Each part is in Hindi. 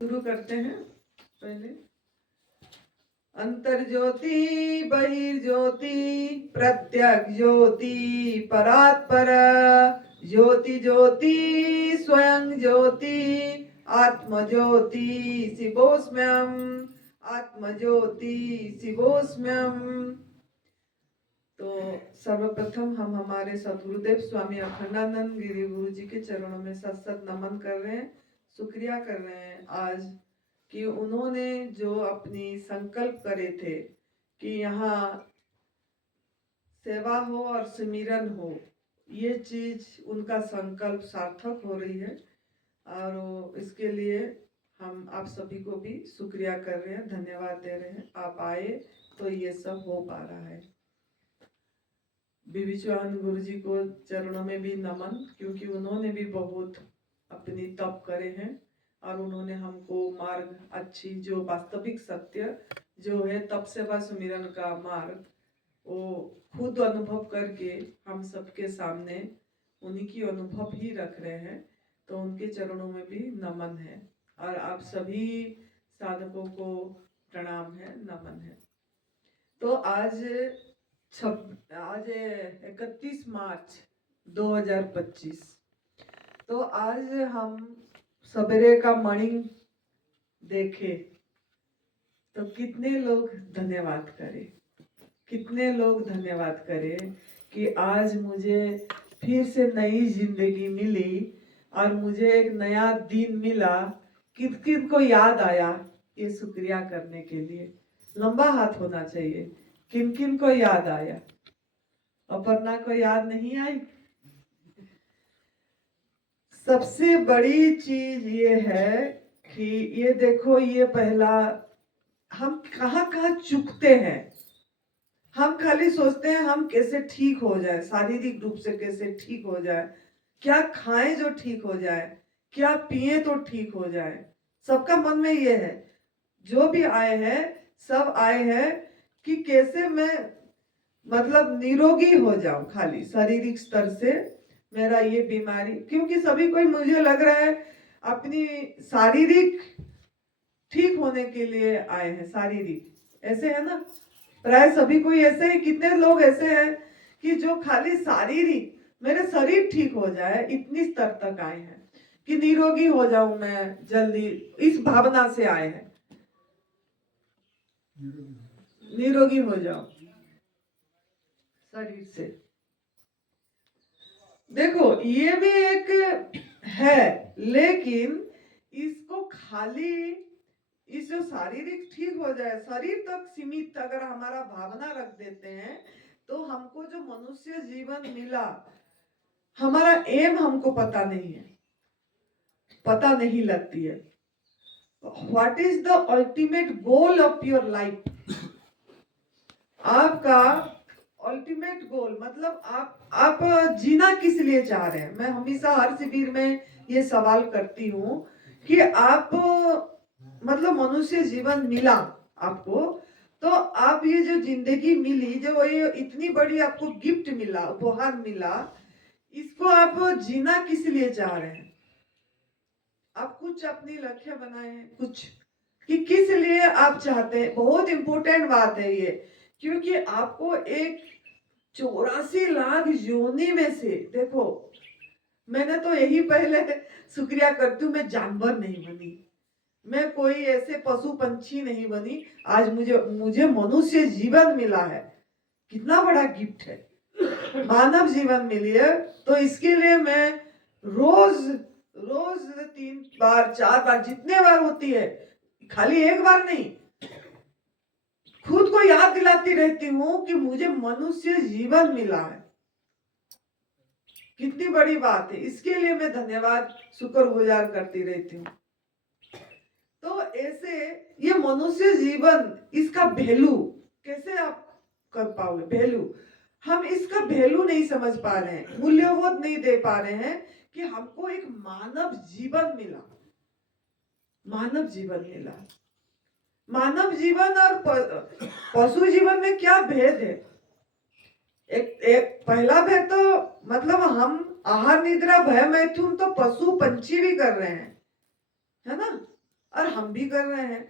शुरू करते हैं। पहले अंतर्ज्योति बहिर्ज्योति प्रत्यक्ष ज्योति परात्पर ज्योति ज्योति स्वयं ज्योति आत्मज्योति शिवोस्म्यम आत्मज्योति शिवोस्म्यम। तो सर्वप्रथम हम हमारे सदगुरुदेव स्वामी अखंडानंद गिरी गुरु जी के चरणों में सत सत नमन कर रहे हैं, शुक्रिया कर रहे हैं आज कि उन्होंने जो अपनी संकल्प करे थे कि यहाँ सेवा हो और सुमिरन हो, ये चीज उनका संकल्प सार्थक हो रही है और इसके लिए हम आप सभी को भी शुक्रिया कर रहे हैं, धन्यवाद दे रहे हैं। आप आए तो ये सब हो पा रहा है। बीबी चौहान गुरु जी को चरणों में भी नमन, क्योंकि उन्होंने भी बहुत अपनी तप करे हैं और उन्होंने हमको मार्ग अच्छी जो वास्तविक सत्य जो है तप सेवा सुमिरन का मार्ग वो खुद अनुभव करके हम सबके सामने उन्हीं की अनुभव ही रख रहे हैं। तो उनके चरणों में भी नमन है और आप सभी साधकों को प्रणाम है, नमन है। तो आज 31 मार्च 2025। तो आज हम सवेरे का मॉर्निंग देखे तो कितने लोग धन्यवाद करें, कितने लोग धन्यवाद करें कि आज मुझे फिर से नई जिंदगी मिली और मुझे एक नया दिन मिला। किन किन को याद आया ये शुक्रिया करने के लिए? लंबा हाथ होना चाहिए। किन किन को याद आया? अपर्णा को याद नहीं आई? सबसे बड़ी चीज ये है कि ये देखो, ये पहला हम कहाँ कहाँ चुकते हैं। हम खाली सोचते हैं हम कैसे ठीक हो जाए, शारीरिक रूप से कैसे ठीक हो जाए, क्या खाएं जो ठीक हो जाए, क्या पिए तो ठीक हो जाए। सबका मन में ये है। जो भी आए हैं सब आए हैं कि कैसे मैं मतलब निरोगी हो जाऊं, खाली शारीरिक स्तर से मेरा ये बीमारी, क्योंकि सभी कोई मुझे लग रहा है अपनी शारीरिक ठीक होने के लिए आए हैं। शारीरिक ऐसे है ना, प्राय सभी कोई ऐसे ही। कितने लोग ऐसे हैं कि जो खाली शारीरिक मेरे शरीर ठीक हो जाए इतनी स्तर तक आए हैं कि निरोगी हो जाऊं मैं जल्दी, इस भावना से आए हैं, निरोगी हो जाऊं शरीर से। देखो ये भी एक है, लेकिन इसको खाली इस जो शारीरिक ठीक हो जाए शरीर तक सीमित अगर हमारा भावना रख देते हैं तो हमको जो मनुष्य जीवन मिला, हमारा एम हमको पता नहीं है, पता नहीं लगती है। What is the ultimate goal of your life? आपका अल्टीमेट गोल मतलब आप जीना किस लिए चाह रहे हैं? मैं हमेशा हर शिविर में ये सवाल करती हूँ कि आप मतलब मनुष्य जीवन मिला आपको, तो आप ये जो जिंदगी मिली, जो ये इतनी बड़ी आपको गिफ्ट मिला, उपहार मिला, इसको आप जीना किस लिए चाह रहे हैं? आप कुछ अपनी लक्ष्य बनाए हैं कुछ कि किस लिए आप चाहते हैं? बहुत इंपॉर्टेंट बात है ये, क्योंकि आपको एक 84 लाख योनि में से, देखो मैंने तो यही पहले शुक्रिया करती हूँ, मैं जानवर नहीं बनी, मैं कोई ऐसे पशु पंछी नहीं बनी। आज मुझे मनुष्य जीवन मिला है, कितना बड़ा गिफ्ट है, मानव जीवन मिली है। तो इसके लिए मैं रोज रोज 3 बार 4 बार जितने बार होती है, खाली एक बार नहीं, खुद को याद दिलाती रहती हूँ कि मुझे मनुष्य जीवन मिला है। कितनी बड़ी बात है, इसके लिए मैं धन्यवाद शुक्रगुजार करती रहती हूँ। तो ऐसे ये मनुष्य जीवन, इसका वैल्यू कैसे आप कर पाओगे? वैल्यू हम इसका वैल्यू नहीं समझ पा रहे हैं, मूल्यबोध नहीं दे पा रहे हैं कि हमको एक मानव जीवन मिला, मानव जीवन मिला। मानव जीवन और पशु जीवन में क्या भेद है? एक पहला भेद तो मतलब हम आहार निद्रा भय मैथुन तो पशु पंछी भी कर रहे हैं, है ना? और और हम भी कर रहे हैं।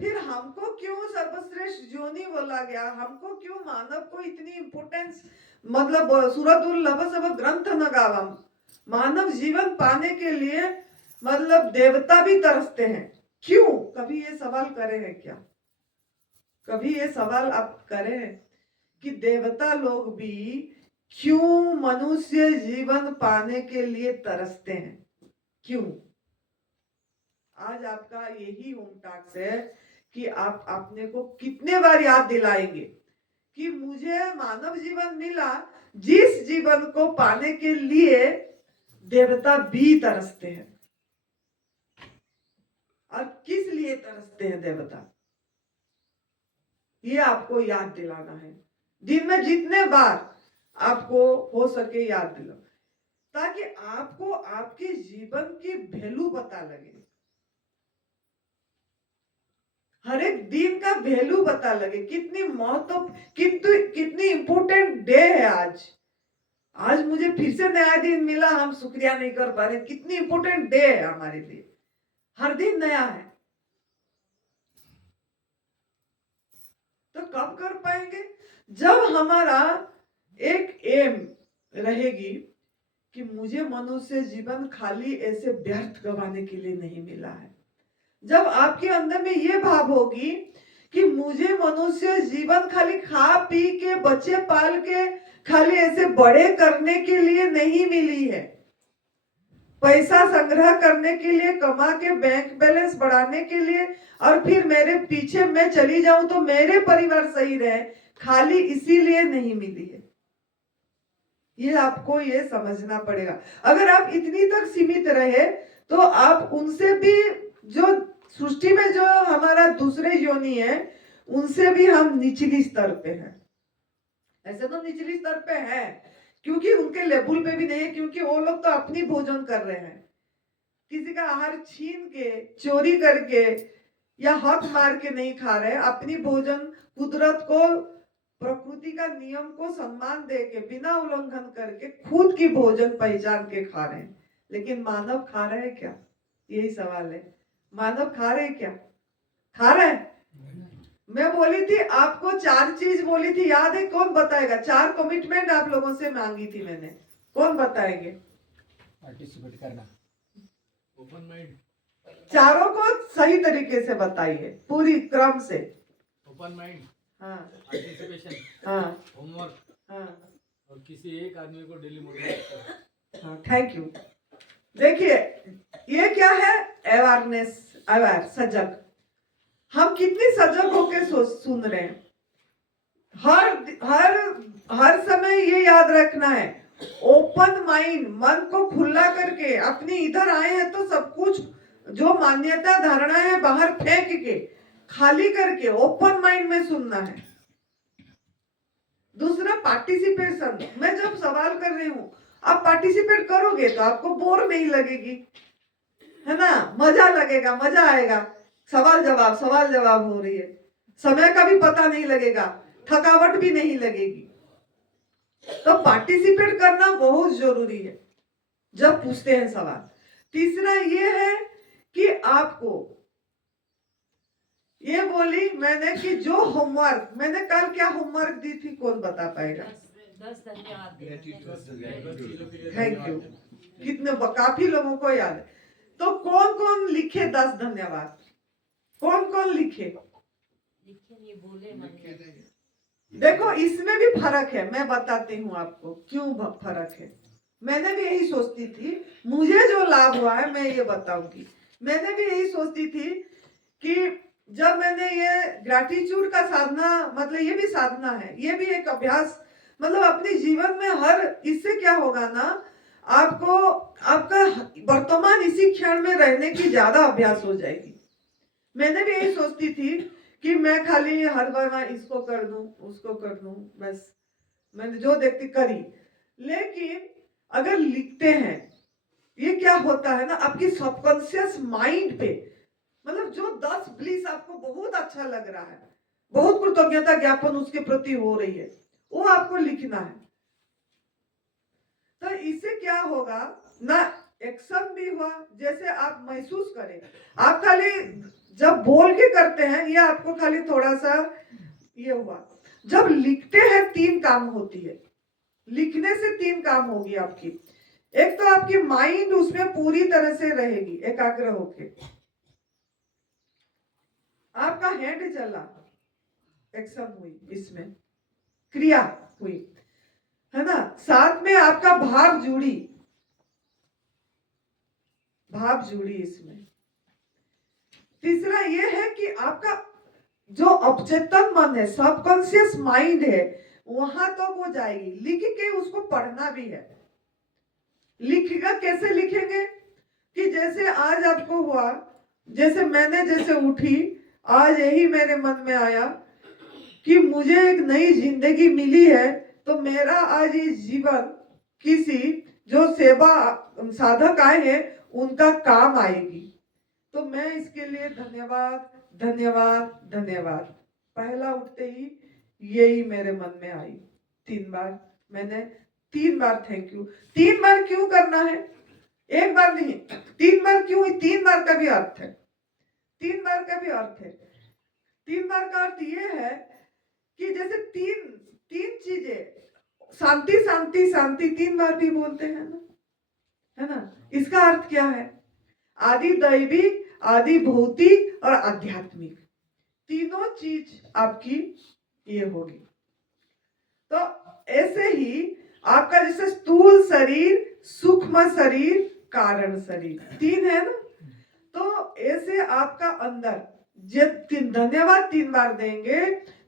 फिर हमको क्यों सर्वश्रेष्ठ योनि बोला गया, हमको क्यों मानव को इतनी इंपोर्टेंस, मतलब सूरतुल लभसभ ग्रंथ न गावम, मानव जीवन पाने के लिए मतलब देवता भी तरसते हैं क्यों? कभी ये सवाल करे हैं क्या? कभी ये सवाल आप करें कि देवता लोग भी क्यों मनुष्य जीवन पाने के लिए तरसते हैं, क्यों? आज आपका यही होम टास्क है कि आप अपने को कितने बार याद दिलाएंगे कि मुझे मानव जीवन मिला, जिस जीवन को पाने के लिए देवता भी तरसते हैं। और किस लिए तरसते हैं देवता, ये आपको याद दिलाना है। दिन में जितने बार आपको हो सके याद दिलाओ, ताकि आपको आपके जीवन की वैल्यू पता लगे, हर एक दिन का वैल्यू पता लगे, कितनी महत्व, कितनी इंपोर्टेंट डे है आज। आज मुझे फिर से नया दिन मिला, हम शुक्रिया नहीं कर पा रहे, कितनी इंपोर्टेंट डे है हमारे लिए, हर दिन नया है। तो कब कर पाएंगे? जब हमारा एक एम रहेगी कि मुझे मनुष्य जीवन खाली ऐसे व्यर्थ गवाने के लिए नहीं मिला है। जब आपके अंदर में ये भाव होगी कि मुझे मनुष्य जीवन खाली खा पी के बच्चे पाल के खाली ऐसे बड़े करने के लिए नहीं मिली है, पैसा संग्रह करने के लिए, कमा के बैंक बैलेंस बढ़ाने के लिए, और फिर मेरे पीछे मैं चली जाऊं तो मेरे परिवार सही रहे, खाली इसीलिए नहीं मिली है। ये आपको ये समझना पड़ेगा। अगर आप इतनी तक सीमित रहे तो आप उनसे भी, जो सृष्टि में जो हमारा दूसरे योनि है, उनसे भी हम निचली स्तर पे हैं। ऐसे तो निचली स्तर पे है क्योंकि उनके लेवल पे भी नहीं है, क्योंकि वो लोग तो अपनी भोजन कर रहे हैं, किसी का आहार छीन के, चोरी करके या हक मार के नहीं खा रहे, अपनी भोजन कुदरत को, प्रकृति का नियम को सम्मान दे के, बिना उल्लंघन करके खुद की भोजन पहचान के खा रहे हैं। लेकिन मानव खा रहे हैं क्या? यही सवाल है, मानव खा रहे हैं क्या? खा रहे हैं? मैं बोली थी आपको 4 चीज बोली थी, याद है? कौन बताएगा? 4 कमिटमेंट आप लोगों से मांगी थी मैंने, कौन बताएंगे? पार्टिसिपेट करना, ओपन माइंड, चारों को सही तरीके से बताइए, पूरी क्रम से। ओपन माइंड, हाँ, पार्टिसिपेशन, हाँ, होमवर्क, हाँ, और किसी एक आदमी को डेली मोटिवेट करना। हाँ, थैंक यू। देखिए ये क्या है? अवेयरनेस, अवेयर, सजग। हम कितनी सजग होके सुन रहे हैं। हर समय ये याद रखना है, ओपन माइंड, मन को खुला करके, अपनी इधर आए हैं तो सब कुछ जो मान्यता धारणा है बाहर फेंक के, खाली करके ओपन माइंड में सुनना है। दूसरा पार्टिसिपेशन। मैं जब सवाल कर रही हूँ, आप पार्टिसिपेट करोगे तो आपको बोर नहीं लगेगी, है ना? मजा लगेगा, मजा आएगा। सवाल जवाब हो रही है, समय का भी पता नहीं लगेगा, थकावट भी नहीं लगेगी। तो पार्टिसिपेट करना बहुत जरूरी है जब पूछते हैं सवाल। तीसरा ये है कि आपको ये बोली मैंने कि जो होमवर्क, मैंने कल क्या होमवर्क दी थी, कौन बता पाएगा? 10 धन्यवाद। Thank you. कितने, काफी लोगों को याद है। तो कौन कौन लिखे 10 धन्यवाद? कौन कौन लिखे? लिखे नहीं, बोले मन में। देखो इसमें भी फर्क है, मैं बताती हूँ आपको क्यों फर्क है। मैंने भी यही सोचती थी, मुझे जो लाभ हुआ है मैं ये बताऊंगी। मैंने भी यही सोचती थी कि जब मैंने ये ग्रैटिट्यूड का साधना, मतलब ये भी साधना है, ये भी एक अभ्यास, मतलब अपने जीवन में हर, इससे क्या होगा ना, आपको आपका वर्तमान इसी क्षण में रहने की ज्यादा अभ्यास हो जाएगी। मैंने भी यही सोचती थी कि मैं खाली हर बार इसको कर दूं, उसको कर दूं, बस मैंने जो देखती करी। लेकिन अगर लिखते हैं, ये क्या होता है ना, आपकी सबकॉन्शियस माइंड पे, मतलब जो 10 ब्लिस आपको बहुत अच्छा लग रहा है, बहुत कृतज्ञता ज्ञापन उसके प्रति हो रही है, वो आपको लिखना है। तो इससे क्या होगा ना, एक्शन भी हुआ, जैसे आप महसूस करें। आप खाली जब बोल के करते हैं ये आपको खाली थोड़ा सा ये हुआ। जब लिखते हैं 3 काम होती है, लिखने से 3 काम होगी आपकी। एक तो आपकी माइंड उसमें पूरी तरह से रहेगी एकाग्र होके, आपका हैंड चला, एक्शन हुई, इसमें क्रिया हुई, है ना। साथ में आपका भाव जुड़ी इसमें। तीसरा ये है कि आपका जो अवचेतन मन है, सबकॉन्शियस माइंड है, वहां तो वो जाएगी। लिख के उसको पढ़ना भी है। लिखेगा कैसे लिखेंगे कि जैसे आज आपको हुआ, जैसे मैंने जैसे उठी, आज यही मेरे मन में आया कि मुझे एक नई जिंदगी मिली है, तो मेरा आज ये जीवन किसी जो सेवा साधक आए हैं उनका काम आएगी। तो मैं इसके लिए धन्यवाद धन्यवाद धन्यवाद, पहला उठते ही यही मेरे मन में आई। 3 बार मैंने 3 बार थैंक यू। 3 बार क्यों करना है, एक बार नहीं, 3 बार क्यों? 3 बार का भी अर्थ है, 3 बार का भी अर्थ है। 3 बार का अर्थ ये है कि जैसे तीन चीजें, शांति शांति शांति 3 बार भी बोलते हैं ना, है ना। इसका अर्थ क्या है? आदि दैविक, आदि भौतिक और आध्यात्मिक, तीनों चीज आपकी ये होगी। तो ऐसे ही आपका जैसे स्थूल शरीर, सूक्ष्म शरीर, कारण शरीर, 3 है ना। तो ऐसे आपका अंदर जब धन्यवाद 3 बार देंगे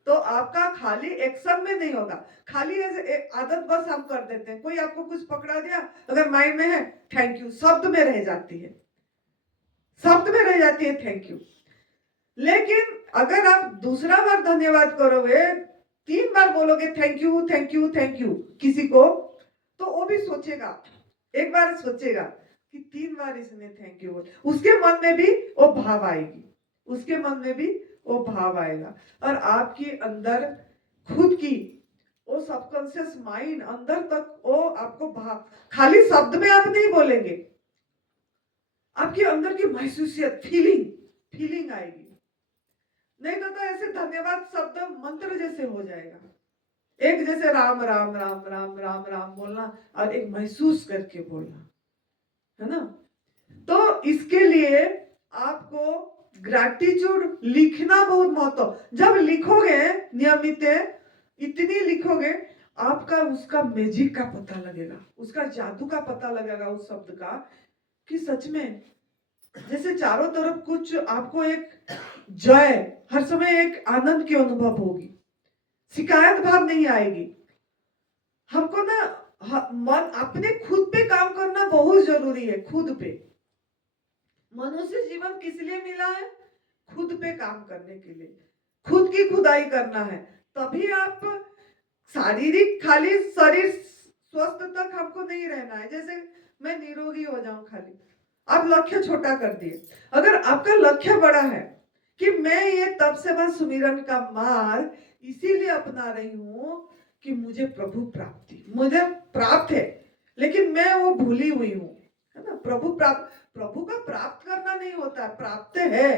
तो आपका खाली एक्शन में नहीं होगा, खाली ऐसे एक आदत बस हम कर देते हैं। कोई आपको कुछ पकड़ा दिया, अगर माइंड में है थैंक यू, शब्द में रह जाती है, शब्द में रह जाती है थैंक यू। लेकिन अगर आप दूसरा बार धन्यवाद करोगे, 3 बार बोलोगे thank you thank you thank you किसी को, तो वो भी सोचेगा, एक बार सोचेगा कि 3 बार इसने थैंक यू बोला, उसके मन में भी वो भाव आएगी, उसके मन में भी वो भाव आएगा। और आपकी अंदर खुद की वो सबकॉन्शियस माइंड अंदर तक वो आपको भाव, खाली शब्द में आप नहीं बोलेंगे, आपके अंदर की महसूसियत, फीलिंग आएगी। नहीं तो ऐसे धन्यवाद शब्द मंत्र जैसे हो जाएगा, एक जैसे राम राम राम राम राम राम बोलना और एक महसूस करके बोलना, है ना। तो इसके लिए आपको ग्रैटिट्यूड लिखना बहुत महत्व। जब लिखोगे नियमित, इतनी लिखोगे, आपका उसका मैजिक का पता लगेगा, उसका जादू का पता लगेगा उस शब्द का, कि सच में जैसे चारों तरफ कुछ आपको एक जय, हर समय एक आनंद की अनुभव होगी, शिकायत भाव नहीं आएगी। हमको ना मन अपने खुद पे काम करना बहुत जरूरी है। खुद पे, मनुष्य जीवन किस लिए मिला है? खुद पे काम करने के लिए, खुद की खुदाई करना है। तभी आप शारीरिक, खाली शरीर स्वस्थ तक हमको नहीं रहना है, जैसे मैं निरोगी हो जाऊं खाली, आप लक्ष्य छोटा कर दिए। अगर आपका लक्ष्य बड़ा है कि मैं ये तप सेवा सुमिरन का मार्ग इसीलिए अपना रही हूं कि मुझे प्रभु प्राप्ति, मुझे प्राप्त है, लेकिन मैं वो भूली हुई हूं, है ना। प्रभु का प्राप्त करना नहीं होता, प्राप्त है,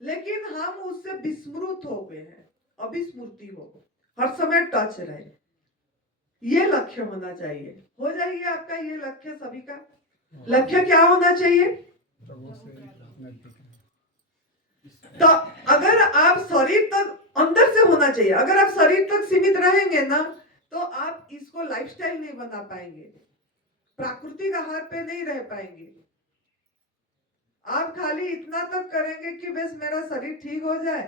लेकिन हम उससे विस्मृत हो गए हैं, अभिस्मृति हो, हर समय टच रहे। ये लक्ष्य होना चाहिए। हो जाइए आपका ये लक्ष्य, सभी का लक्ष्य क्या होना चाहिए? तो अगर आप शरीर तक, अंदर से होना चाहिए। अगर आप शरीर तक सीमित रहेंगे ना, तो आप इसको लाइफस्टाइल नहीं बना पाएंगे, प्राकृतिक आहार पे नहीं रह पाएंगे। आप खाली इतना तक करेंगे कि बस मेरा शरीर ठीक हो जाए।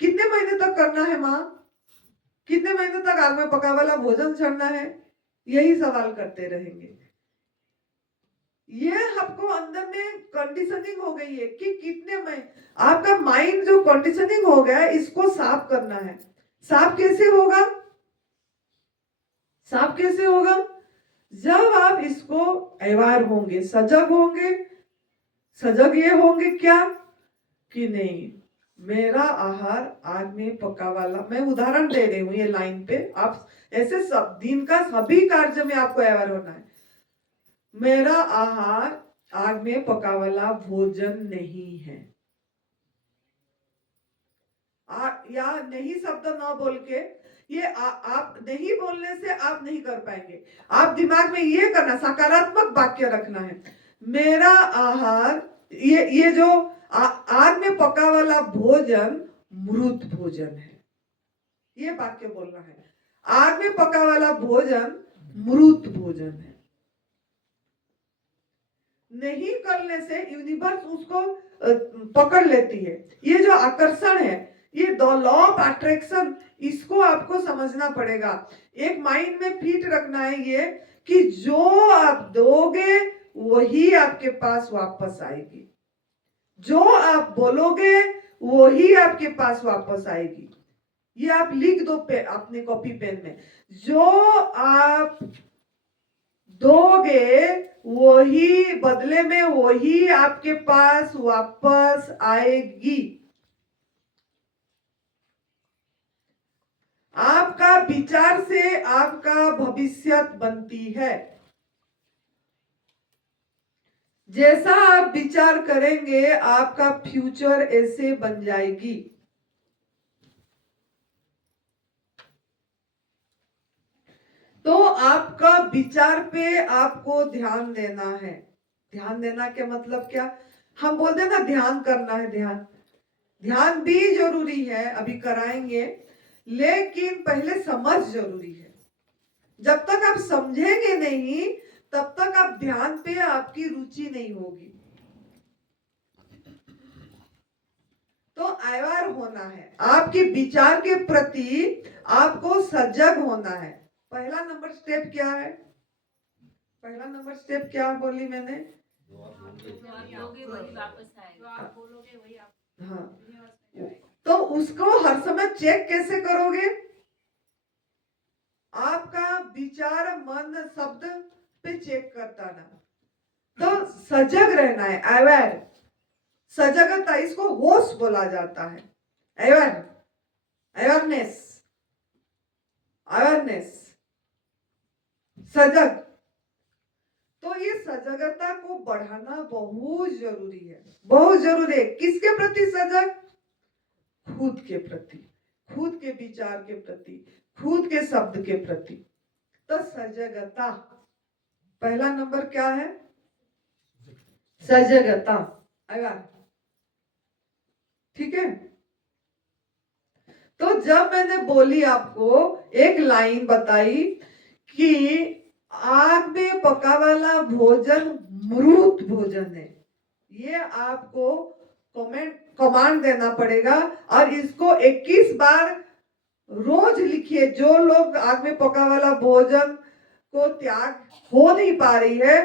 कितने महीने तक करना है माँ? कितने महीने तक आग में पका वाला भोजन चढ़ना है? यही सवाल करते रहेंगे। ये आपको अंदर में कंडीशनिंग हो गई है कि कितने में आपका माइंड जो कंडीशनिंग हो गया है, इसको साफ करना है। साफ कैसे होगा? साफ कैसे होगा? जब आप इसको अवेयर होंगे, सजग होंगे। सजग ये होंगे क्या कि नहीं, मेरा आहार आग में पका वाला, मैं उदाहरण दे रही हूँ ये लाइन पे, आप ऐसे सब दिन का सभी कार्य में आपको अवेयर होना है। मेरा आहार आग में पका वाला भोजन नहीं है। या नहीं शब्द ना बोल के ये आप नहीं बोलने से आप नहीं कर पाएंगे। आप दिमाग में ये करना, सकारात्मक वाक्य रखना है। मेरा आहार, ये जो आग में पका वाला भोजन मृत भोजन है, ये वाक्य बोलना है। आग में पका वाला भोजन मृत भोजन है। नहीं करने से यूनिवर्स उसको पकड़ लेती है। ये जो आकर्षण है, ये द लॉ ऑफ अट्रैक्शन, इसको आपको समझना पड़ेगा। एक माइंड में फिट रखना है ये कि जो आप दोगे वही आपके पास वापस आएगी। जो आप बोलोगे वही आपके पास वापस आएगी। ये आप लिख दो अपने कॉपी पेन में। जो आप दोगे वही बदले में वही आपके पास वापस आएगी। आपका विचार से आपका भविष्य बनती है। जैसा आप विचार करेंगे आपका फ्यूचर ऐसे बन जाएगी। तो आपका विचार पे आपको ध्यान देना है। ध्यान देना के मतलब क्या? हम बोलते हैं ना ध्यान करना है। ध्यान भी जरूरी है, अभी कराएंगे, लेकिन पहले समझ जरूरी है। जब तक आप समझेंगे नहीं तब तक आप ध्यान पे आपकी रुचि नहीं होगी। तो अवेयर होना है, आपके विचार के प्रति आपको सजग होना है। पहला नंबर स्टेप क्या है? पहला नंबर स्टेप क्या बोली मैंने? हाँ, तो उसको हर समय चेक कैसे करोगे? आपका विचार मन शब्द पे चेक करता ना। तो सजग रहना है, अवेयर। सजगता, इसको होश बोला जाता है। अवेयर, अवेयरनेस, अवेयरनेस, सजग। तो ये सजगता को बढ़ाना बहुत जरूरी है, बहुत जरूरी है। किसके प्रति सजग? खुद के प्रति, खुद के विचार के प्रति, खुद के शब्द के प्रति। तो सजगता, पहला नंबर क्या है? सजगता, अवेयर। ठीक है। तो जब मैंने बोली आपको एक लाइन बताई कि आग में पका वाला भोजन मृत भोजन है, ये आपको कमांड देना पड़ेगा और इसको 21 बार रोज लिखिए। जो लोग आग में पका वाला भोजन को त्याग हो नहीं पा रही है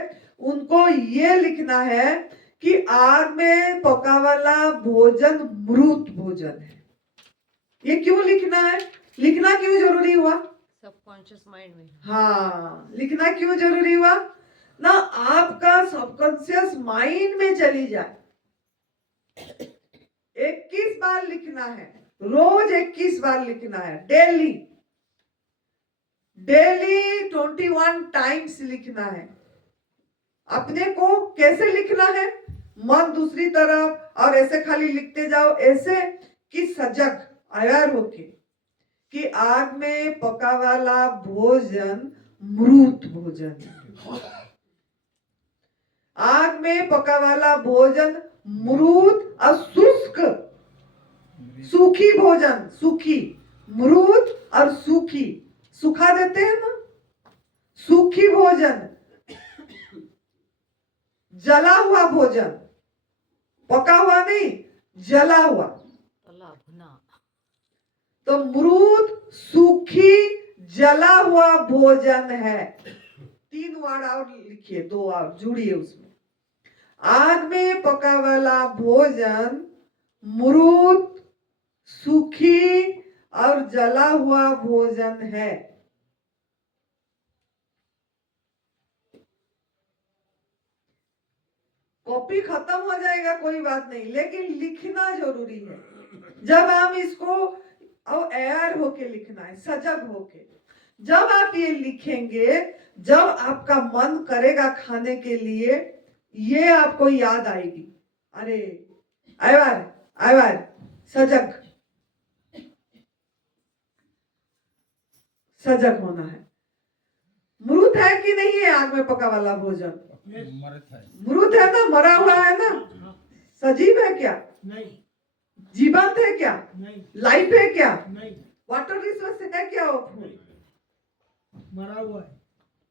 उनको ये लिखना है कि आग में पका वाला भोजन मृत भोजन है। ये क्यों लिखना है? लिखना क्यों जरूरी हुआ? सबकॉन्शियस माइंड में। हाँ, लिखना क्यों जरूरी हुआ ना? आपका सबकॉन्शियस माइंड में चली जाए। 21 बार लिखना है, रोज 21 बार लिखना है, डेली 21 टाइम्स लिखना है। अपने को कैसे लिखना है? मन दूसरी तरफ और ऐसे खाली लिखते जाओ, ऐसे कि सजग, अवेयर होके कि आग में पका वाला भोजन मृत भोजन है। आग में पका वाला भोजन मृत और शुष्क, सूखी भोजन, सूखी, मृत और सूखी, सुखा देते हैं ना, सूखी भोजन, जला हुआ भोजन, पका हुआ नहीं, जला हुआ। तो मृत, सूखी, जला हुआ भोजन है। 3 वर्ड और लिखिए, 2 और जुड़िए उसमें। आग में पका वाला भोजन मृत, सूखी और जला हुआ भोजन है। कॉपी खत्म हो जाएगा कोई बात नहीं, लेकिन लिखना जरूरी है। जब हम इसको अवेयर होके लिखना है, सजग होके। जब आप ये लिखेंगे, जब आपका मन करेगा खाने के लिए, ये आपको याद आएगी, अरे आयवार आयवार सजग, सजग होना है। मृत है कि नहीं है आग में पका वाला भोजन? मृत है ना, मरा हुआ है ना, सजीव है क्या? नहीं, जीवंत है क्या? नहीं, लाइफ है क्या? नहीं, वाटर रिसोर्स है क्या वो फूल? मरा हुआ है।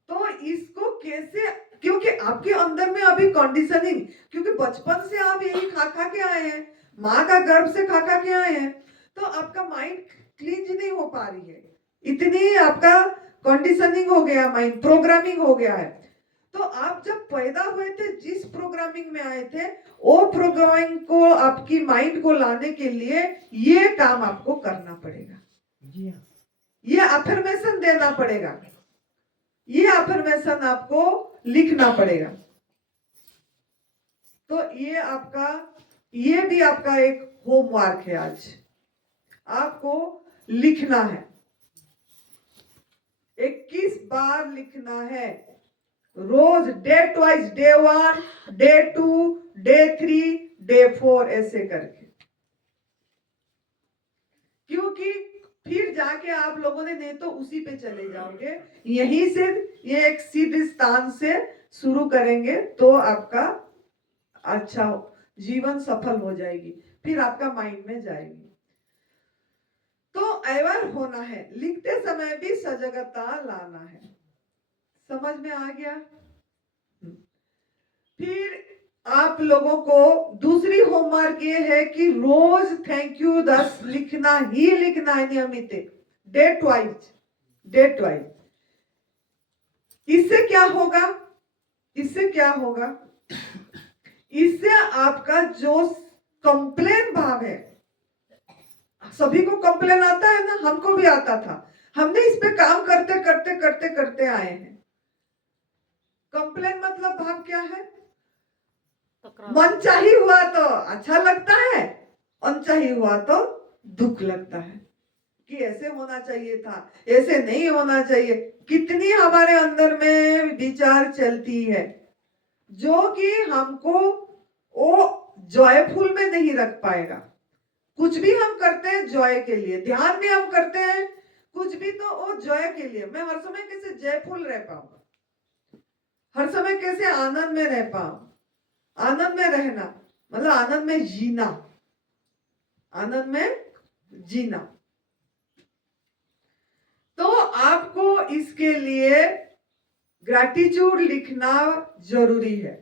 तो इसको कैसे, क्योंकि आपके अंदर में अभी कंडीशनिंग, क्योंकि बचपन से आप यही खा खा के आए हैं, माँ का गर्भ से खा खा के आए हैं, तो आपका माइंड क्लींज नहीं हो पा रही है, इतनी आपका कंडीशनिंग हो गया, माइंड प्रोग्रामिंग हो गया है। तो आप जब पैदा हुए थे, जिस प्रोग्रामिंग में आए थे, वो प्रोग्रामिंग को आपकी माइंड को लाने के लिए ये काम आपको करना पड़ेगा, जी हाँ, ये अफर्मेशन देना पड़ेगा, ये अफर्मेशन आपको लिखना पड़ेगा। तो ये आपका, ये भी आपका एक होमवर्क है, आज आपको लिखना है, 21 बार लिखना है रोज, date wise, day 1, day 2, day 3, day 4 ऐसे करके, क्योंकि फिर जाके आप लोगों ने नहीं तो उसी पे चले जाओगे। यहीं से ये एक सीधे स्थान से शुरू करेंगे तो आपका अच्छा जीवन सफल हो जाएगी, फिर आपका माइंड में जाएगी। तो अवेयर होना है, लिखते समय भी सजगता लाना है, समझ में आ गया? फिर आप लोगों को दूसरी होमवर्क ये है कि रोज थैंक यू 10 लिखना ही लिखना है, नियमित, डेट वाइज, डेट वाइज। इससे क्या होगा, इससे क्या होगा, इससे आपका जो कंप्लेन भाव है, सभी को कंप्लेन आता है ना, हमको भी आता था, हमने इस पे काम करते करते करते करते आए हैं। कंप्लेन मतलब भाव क्या है? मनचाही हुआ तो अच्छा लगता है, अनचाही हुआ तो दुख लगता है कि ऐसे होना चाहिए था, ऐसे नहीं होना चाहिए। कितनी हमारे अंदर में विचार चलती है जो कि हमको वो जॉयफुल में नहीं रख पाएगा। कुछ भी हम करते हैं जॉय के लिए, ध्यान भी हम करते हैं कुछ भी तो वो जॉय के लिए। मैं हर समय कैसे जयफुल रह पाऊंगा, हर समय कैसे आनंद में रह पाऊं, आनंद में रहना मतलब आनंद में जीना, आनंद में जीना। तो आपको इसके लिए ग्रैटिट्यूड लिखना जरूरी है,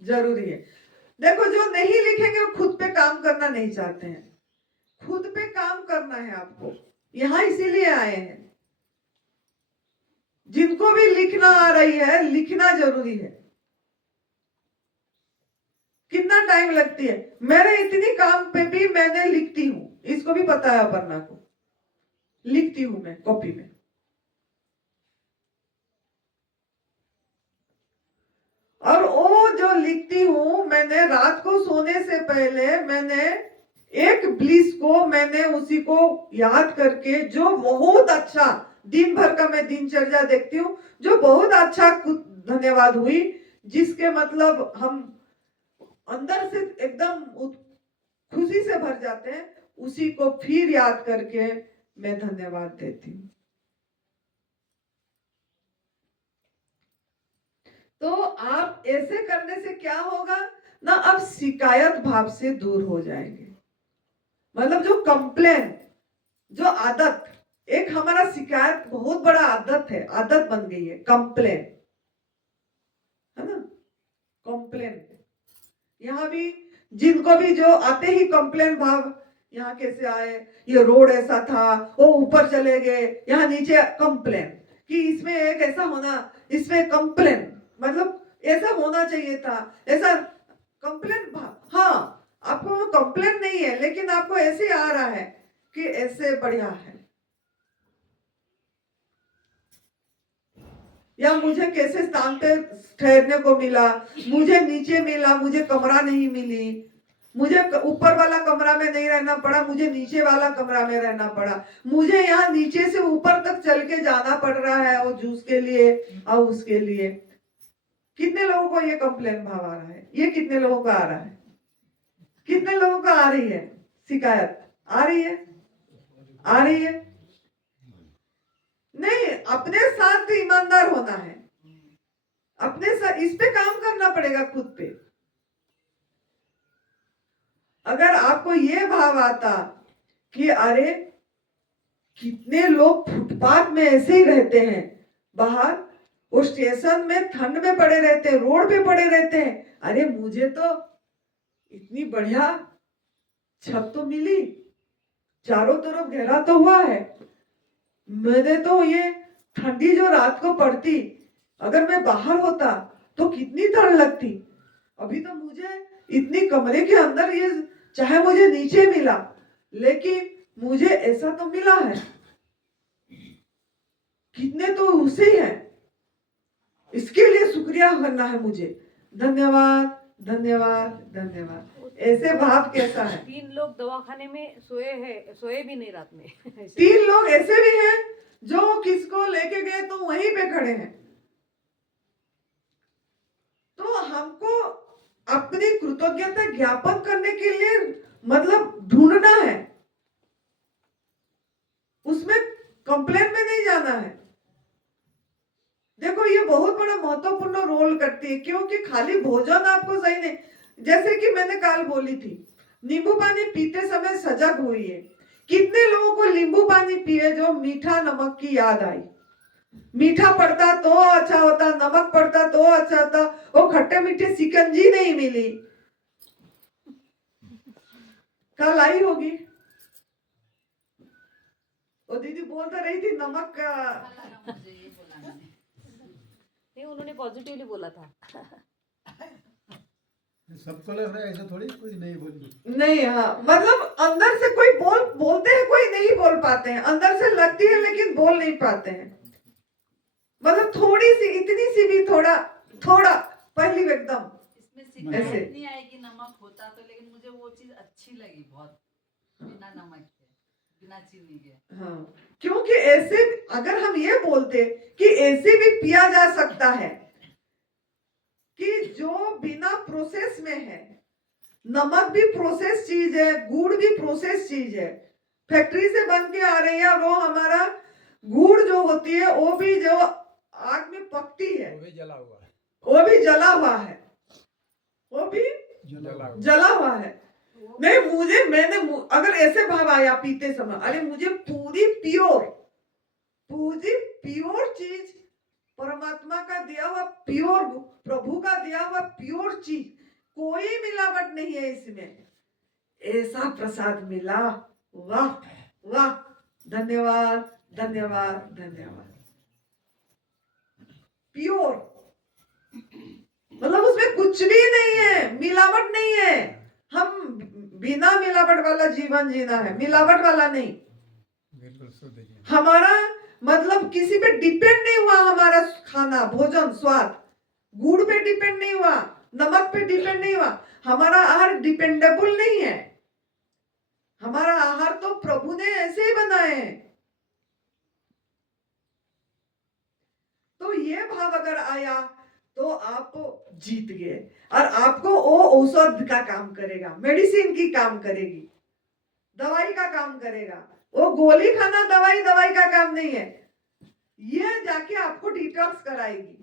जरूरी है। देखो जो नहीं लिखेंगे वो खुद पे काम करना नहीं चाहते हैं, खुद पे काम करना है आपको, यहां इसीलिए आए हैं। जिनको भी लिखना आ रही है, लिखना जरूरी है। कितना टाइम लगती है, मेरे इतनी काम पे भी मैंने लिखती हूं, इसको भी पता है अपर्णा को, लिखती हूं मैं कॉपी में। और वो जो लिखती हूं, मैंने रात को सोने से पहले मैंने एक ब्लिस को, मैंने उसी को याद करके, जो बहुत अच्छा दिन भर का मैं दिनचर्या देखती हूँ, जो बहुत अच्छा धन्यवाद हुई, जिसके मतलब हम अंदर से एकदम खुशी से भर जाते हैं, उसी को फिर याद करके मैं धन्यवाद देती हूँ। तो आप ऐसे करने से क्या होगा ना, आप शिकायत भाव से दूर हो जाएंगे। मतलब जो कंप्लेन, जो आदत, एक हमारा शिकायत बहुत बड़ा आदत है, आदत बन गई है कंप्लेन, है ना, कंप्लेन। यहाँ भी जिनको भी जो आते ही कंप्लेन भाव, यहाँ कैसे आए, ये रोड ऐसा था, वो ऊपर चले गए, यहाँ नीचे कंप्लेन कि इसमें एक ऐसा होना, इसमें कंप्लेन मतलब ऐसा होना चाहिए था, ऐसा कंप्लेन भाव। हाँ, आपको कंप्लेन नहीं है, लेकिन आपको ऐसे आ रहा है कि ऐसे बढ़िया है, या मुझे कैसे स्थान पे ठहरने को मिला, मुझे नीचे मिला, मुझे कमरा नहीं मिली, मुझे ऊपर वाला कमरा में नहीं रहना पड़ा, मुझे नीचे वाला कमरा में रहना पड़ा, मुझे यहाँ नीचे से ऊपर तक चल के जाना पड़ रहा है वो जूस के लिए और उसके लिए। कितने लोगों को ये कंप्लेन भाव आ रहा है? ये कितने लोगों का आ रहा है? कितने लोगों का आ रही है शिकायत? आ रही है? आ रही है? नहीं, अपने साथ ईमानदार होना है, अपने साथ इस पे काम करना पड़ेगा खुद पे। अगर आपको ये भाव आता कि अरे कितने लोग फुटपाथ में ऐसे ही रहते हैं, बाहर वो स्टेशन में ठंड में पड़े रहते हैं, रोड पे पड़े रहते हैं, अरे मुझे तो इतनी बढ़िया छत तो मिली, चारों तरफ घेरा तो हुआ है, मैंने तो ये ठंडी जो रात को पड़ती, अगर मैं बाहर होता तो कितनी ठंड लगती। अभी तो मुझे इतनी कमरे के अंदर ये, चाहे मुझे नीचे मिला लेकिन मुझे ऐसा तो मिला है। कितने तो उसे ही है, इसके लिए शुक्रिया करना है मुझे। धन्यवाद धन्यवाद धन्यवाद। ऐसे भाव कैसा है? 3 लोग दवाखाने में सोए भी नहीं रात में। 3 लोग ऐसे भी हैं जो किसको लेके गए तो वहीं पे खड़े हैं। तो हमको अपनी कृतज्ञता ज्ञापन करने के लिए मतलब ढूंढना है, उसमें कंप्लेन में नहीं जाना है। देखो ये बहुत बड़ा महत्वपूर्ण रोल करती है, क्योंकि खाली भोजन आपको सही नहीं, जैसे कि मैंने कल बोली थी, नींबू पानी पीते समय सजग हुई है। कितने लोगों को नींबू पानी पिए जो मीठा नमक की याद आई? मीठा पड़ता तो अच्छा होता, नमक पड़ता तो अच्छा होता, वो खट्टे मीठे सिकंजी नहीं मिली। कल आई होगी, वो दीदी बोल तो रही थी नमक का। नहीं, उन्होंने पॉजिटिवली बोला था। सबको लग रहा है ऐसा थोड़ी, कोई नहीं बोली नहीं, हाँ मतलब अंदर से कोई बोलते हैं, कोई नहीं बोल पाते हैं, अंदर से लगती है लेकिन बोल नहीं पाते हैं। मतलब थोड़ी सी, इतनी सी भी, थोड़ा थोड़ा पहली एकदम इसमें शिकायत नहीं आएगी नमक होता तो, लेकिन मुझे वो चीज अच्छी लगी बहुत, बिना नमक के, बिना चीनी के। हाँ, क्योंकि ऐसे अगर हम ये बोलते कि ऐसे भी पिया जा सकता है, कि जो बिना प्रोसेस में है, नमक भी प्रोसेस चीज है, गुड़ भी प्रोसेस चीज है, फैक्ट्री से बन के आ रही है, और वो हमारा गुड़ जो होती है वो भी जो आग में पकती है, वो भी जला हुआ है, वो भी जला हुआ है, वो भी जला हुआ है। नहीं, मैंने अगर ऐसे भाव आया पीते समय, अरे मुझे पूरी प्योर चीज, परमात्मा का दिया हुआ प्योर, प्रभु का दिया हुआ प्योर चीज, कोई मिलावट नहीं है इसमें, ऐसा प्रसाद मिला, वाह वाह, धन्यवाद धन्यवाद धन्यवाद। प्योर मतलब उसमें कुछ भी नहीं है, मिलावट नहीं है। हम बिना मिलावट वाला जीवन जीना है, मिलावट वाला नहीं। बिल्कुल शुद्ध जी। हमारा मतलब किसी पे डिपेंड नहीं हुआ, हमारा खाना भोजन स्वाद गुड़ पे डिपेंड नहीं हुआ, नमक पे डिपेंड नहीं हुआ। हमारा आहार डिपेंडेबल नहीं है, हमारा आहार तो प्रभु ने ऐसे ही बनाए हैं। तो ये भाव अगर आया तो आप जीत गए, और आपको वो औषध का काम करेगा, मेडिसिन की काम करेगी, दवाई का काम करेगा। वो गोली खाना दवाई का काम नहीं है, ये जाके आपको डिटॉक्स कराएगी।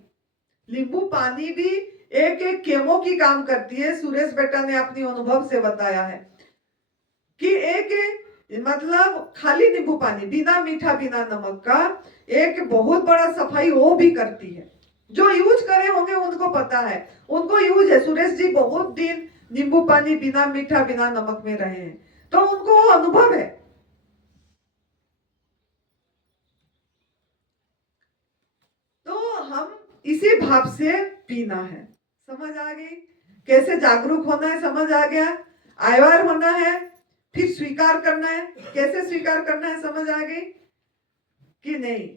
नींबू पानी भी एक केमो की काम करती है। सुरेश बेटा ने अपनी अनुभव से बताया है कि एक मतलब खाली नींबू पानी बिना मीठा बिना नमक का एक बहुत बड़ा सफाई वो भी करती है। जो यूज करे होंगे उनको पता है, उनको यूज है। सुरेश जी बहुत दिन नींबू पानी बिना मीठा बिना नमक में रहे हैं, तो उनको वो अनुभव है। तो हम इसी भाव से पीना है। समझ आ गई कैसे जागरूक होना है? समझ आ गया? आयवार होना है, फिर स्वीकार करना है। कैसे स्वीकार करना है समझ आ गई कि नहीं?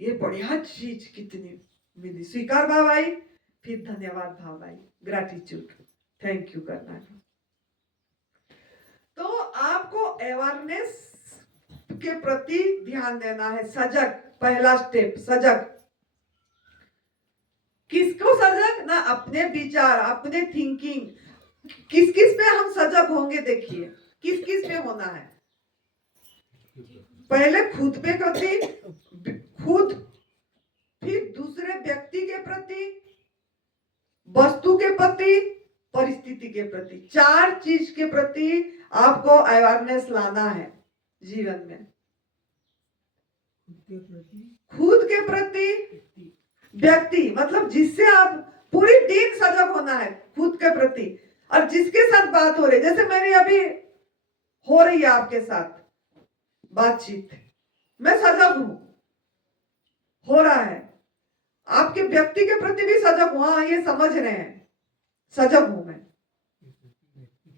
ये बढ़िया चीज कितनी मिली, स्वीकार भाव आई, फिर धन्यवाद भाव आई, ग्रैटिट्यूड, थैंक यू करना है। अवेयरनेस के प्रति ध्यान देना है। सजग, पहला स्टेप सजग। किसको सजग? ना अपने विचार, अपने थिंकिंग, किस किस पे हम सजग होंगे। देखिए किस किस पे होना है। पहले खुद पे प्रति, खुद, फिर दूसरे व्यक्ति के प्रति, वस्तु के प्रति, परिस्थिति के प्रति। 4 चीज के प्रति आपको अवेयरनेस लाना है जीवन में। खुद के प्रति, खुद के प्रति, व्यक्ति मतलब जिससे आप पूरी दिन सजग होना है खुद के प्रति। और जिसके साथ बात हो रही, जैसे मेरी अभी हो रही है आपके साथ बातचीत, मैं सजग हूं, हो रहा है। आपके व्यक्ति के प्रति भी सजग हूं, हाँ ये समझ रहे हैं, सजग हूं मैं,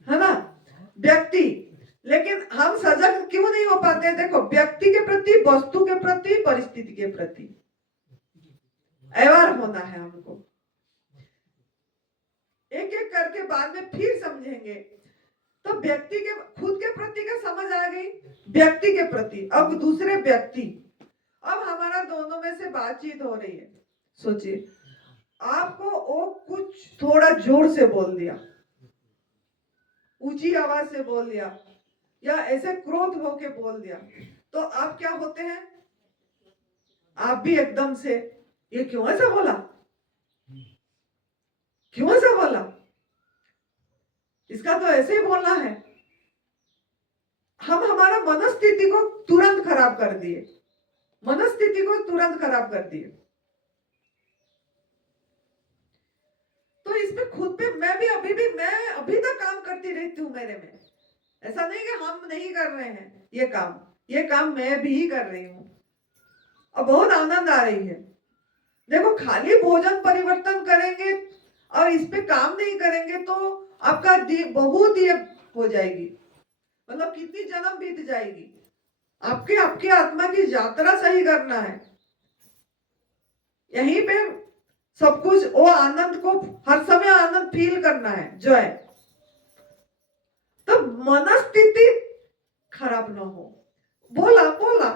है ना, व्यक्ति। लेकिन हम सजग क्यों नहीं हो पाते हैं? देखो, व्यक्ति के प्रति, वस्तु के प्रति, परिस्थिति के प्रति अवेयर होना है हमको। एक एक करके बाद में फिर समझेंगे। तो व्यक्ति के, खुद के प्रति का समझ आ गई, व्यक्ति के प्रति। अब दूसरे व्यक्ति, अब हमारा दोनों में से बातचीत हो रही है। सोचिए, आपको वो कुछ थोड़ा जोर से बोल दिया, ऊंची आवाज से बोल दिया, या ऐसे क्रोध होके बोल दिया, तो आप क्या होते हैं? आप भी एकदम से, ये क्यों ऐसा बोला, क्यों ऐसा बोला, इसका तो ऐसे ही बोलना है। हम हमारा मनस्थिति को तुरंत खराब कर दिए, मनस्थिति को तुरंत खराब कर दिए। तो इसमें खुद पे मैं अभी तक काम करती रहती हूँ मेरे में। ऐसा नहीं कि हम नहीं कर रहे हैं ये काम मैं भी कर रही हूँ। अब बहुत आनंद आ रही है। देखो, खाली भोजन परिवर्तन करेंगे और इस पे काम नहीं करेंगे तो आपका बहुत ही हो जाएगी, मतलब कितनी जन्म बीत जाएगी। आपके आत्मा की यात्रा सही करना है। यहीं पे सब कुछ, वो आनंद को हर समय आनंद फील करना है, जो है। तो मनस्थिति खराब ना हो। बोला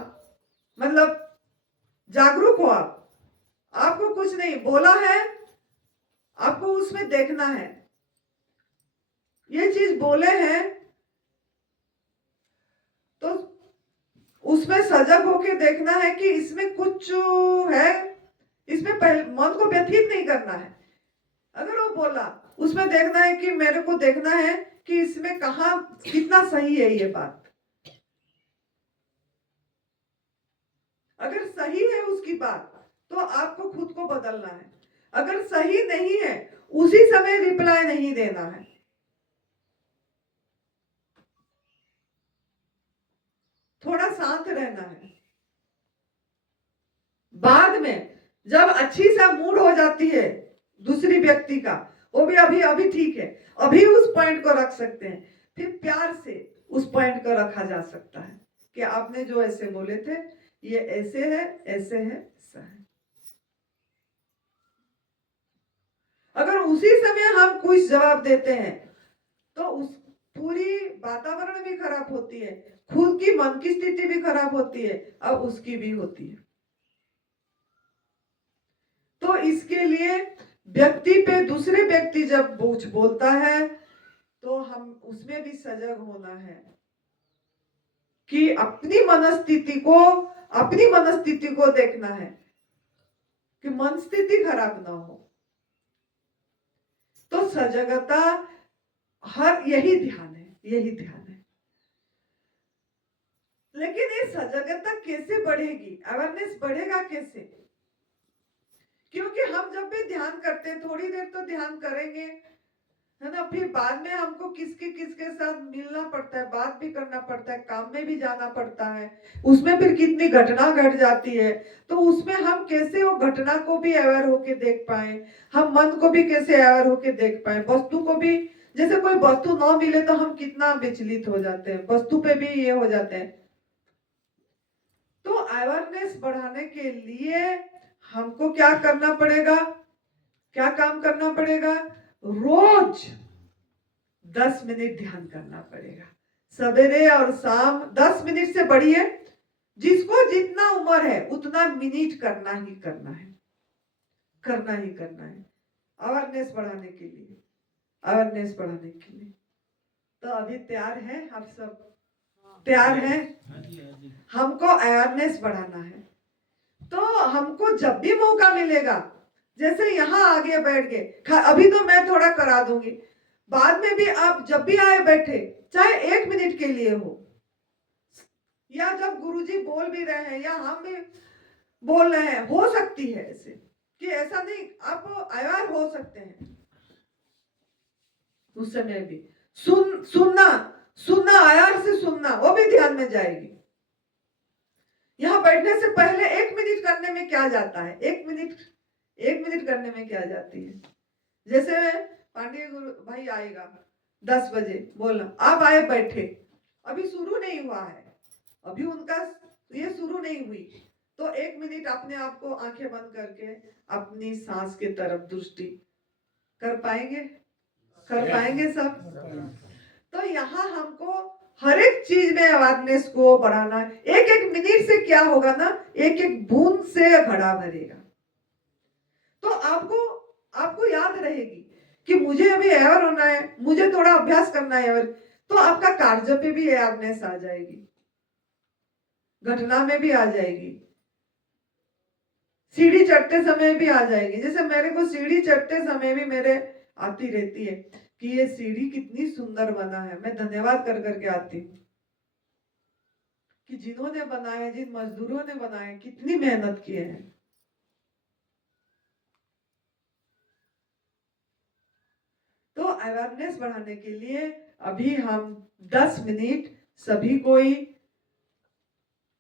मतलब जागरूक हो आप। आपको कुछ नहीं बोला है, आपको उसमें देखना है। ये चीज बोले हैं तो उसमें सजग होके देखना है कि इसमें कुछ है, इसमें पहले मन को व्यथित नहीं करना है। अगर वो बोला, उसमें देखना है कि मेरे को देखना है कि इसमें कहां कितना सही है ये बात। अगर सही है उसकी बात तो आपको खुद को बदलना है। अगर सही नहीं है, उसी समय रिप्लाई नहीं देना है। थोड़ा शांत रहना है। बाद में जब अच्छी सा मूड हो जाती है दूसरी व्यक्ति का, वो भी अभी ठीक है, अभी उस पॉइंट को रख सकते हैं। फिर प्यार से उस पॉइंट को रखा जा सकता है कि आपने जो ऐसे बोले थे, ये ऐसे है, ऐसे है, ऐसा है। अगर उसी समय हम कुछ जवाब देते हैं तो उस पूरी वातावरण भी खराब होती है, खुद की मन की स्थिति भी खराब होती है, अब उसकी भी होती है। तो इसके लिए व्यक्ति पे दूसरे व्यक्ति जब कुछ बोलता है तो हम उसमें भी सजग होना है कि अपनी मनस्थिति को देखना है कि मन स्थिति खराब ना हो। तो सजगता, यही ध्यान है। लेकिन ये सजगता कैसे बढ़ेगी, अवेयरनेस बढ़ेगा कैसे? क्योंकि हम जब भी ध्यान करते हैं, थोड़ी देर तो ध्यान करेंगे, है ना, फिर बाद में हमको किसके साथ मिलना पड़ता है, बात भी करना पड़ता है, काम में भी जाना पड़ता है, उसमें फिर कितनी घटना घट जाती है। तो उसमें हम कैसे वो घटना को भी अवेयर होके देख पाए, हम मन को भी कैसे अवेयर होके देख पाए, वस्तु को भी। जैसे कोई वस्तु ना मिले तो हम कितना विचलित हो जाते हैं, वस्तु पे भी ये हो जाते हैं। तो अवेयरनेस बढ़ाने के लिए हमको क्या करना पड़ेगा, क्या काम करना पड़ेगा? रोज 10 मिनट ध्यान करना पड़ेगा, सवेरे और शाम 10 मिनट से बढ़िए, जिसको जितना उम्र है उतना मिनट करना ही करना है, करना ही करना है, अवेयरनेस बढ़ाने के लिए, अवेयरनेस बढ़ाने के लिए। तो अभी तैयार है आप सब? तैयार है? हमको अवेयरनेस बढ़ाना है। तो हमको जब भी मौका मिलेगा, जैसे यहाँ आगे बैठ के, अभी तो मैं थोड़ा करा दूंगी, बाद में भी आप जब भी आए बैठे, चाहे 1 मिनट के लिए हो, या जब गुरुजी बोल भी रहे हैं या हम भी बोल रहे हैं, हो सकती है ऐसे कि ऐसा नहीं, आप अवेयर हो सकते हैं उस समय भी। सुनना अवेयर से सुनना, वो भी ध्यान में जाएगी। यहाँ बैठने से पहले 1 मिनट करने में क्या जाता है? 1 मिनट करने में क्या जाती है? जैसे पांडे गुरु भाई आएगा 10 बजे, बोलना आप आए बैठे, अभी शुरू नहीं हुआ है, अभी उनका ये शुरू नहीं हुई, तो 1 मिनट अपने आप को आंखें बंद करके अपनी सांस की तरफ दृष्टि कर पाएंगे? कर पाएंगे सब? तो यहाँ हमको हर एक चीज में अवेयरनेस को बढ़ाना है। 1 मिनट से क्या होगा ना, 1 बूंद से घड़ा भरेगा। तो आपको याद रहेगी कि मुझे अभी अवेयर होना है, मुझे थोड़ा अभ्यास करना है अवेयर, तो आपका कार्य पे भी अवेयरनेस आ जाएगी, घटना में भी आ जाएगी, सीढ़ी चढ़ते समय भी आ जाएगी। जैसे मेरे को सीढ़ी चढ़ते समय भी मेरे आती रहती है कि ये सीढ़ी कितनी सुंदर बना है, मैं धन्यवाद कर करके आती हूँ कि जिन्होंने बनाया, जिन मजदूरों ने बनाया, कितनी मेहनत किए हैं। तो अवेयरनेस बढ़ाने के लिए अभी हम 10 मिनट सभी कोई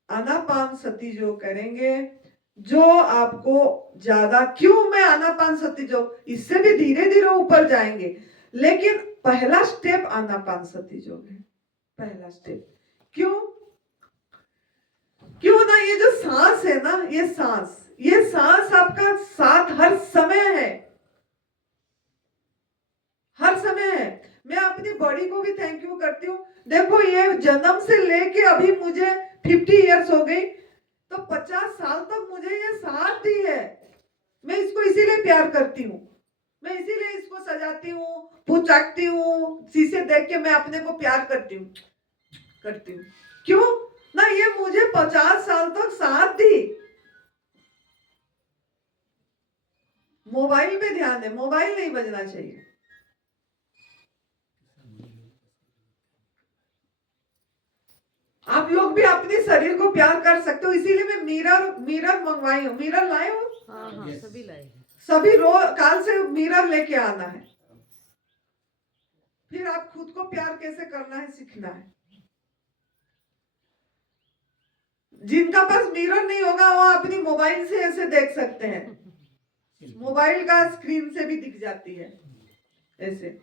आनापानसती जो करेंगे, जो आपको ज्यादा, क्यों मैं आनापानसती जो, इससे भी धीरे धीरे ऊपर जाएंगे, लेकिन पहला स्टेप आनापानसती जो है, पहला स्टेप। क्यों ना, ये जो सांस है ना, ये सांस आपका साथ हर समय है, हर समय है। मैं अपनी बॉडी को भी थैंक यू करती हूँ। देखो ये जन्म से लेके अभी मुझे 50 इयर्स हो गई, तो 50 साल तक मुझे ये साथ दी है। मैं इसको इसीलिए प्यार करती हूँ, मैं इसीलिए इसको सजाती हूँ, पुचाकती हूँ, शीशे देख के मैं अपने को प्यार करती हूँ। क्यों ना, ये मुझे 50 साल तक साथ दी। मोबाइल पे ध्यान है, मोबाइल नहीं बजना चाहिए। आप लोग भी अपने शरीर को प्यार कर सकते हो, इसीलिए मैं मिरर मंगवाई हूँ। मिरर लाए हो? हाँ सभी लाए। सभी रोज काल से मिरर लेके आना है, फिर आप खुद को प्यार कैसे करना है सीखना है। जिनका पास मिरर नहीं होगा वो अपनी मोबाइल से ऐसे देख सकते हैं, मोबाइल का स्क्रीन से भी दिख जाती है ऐसे।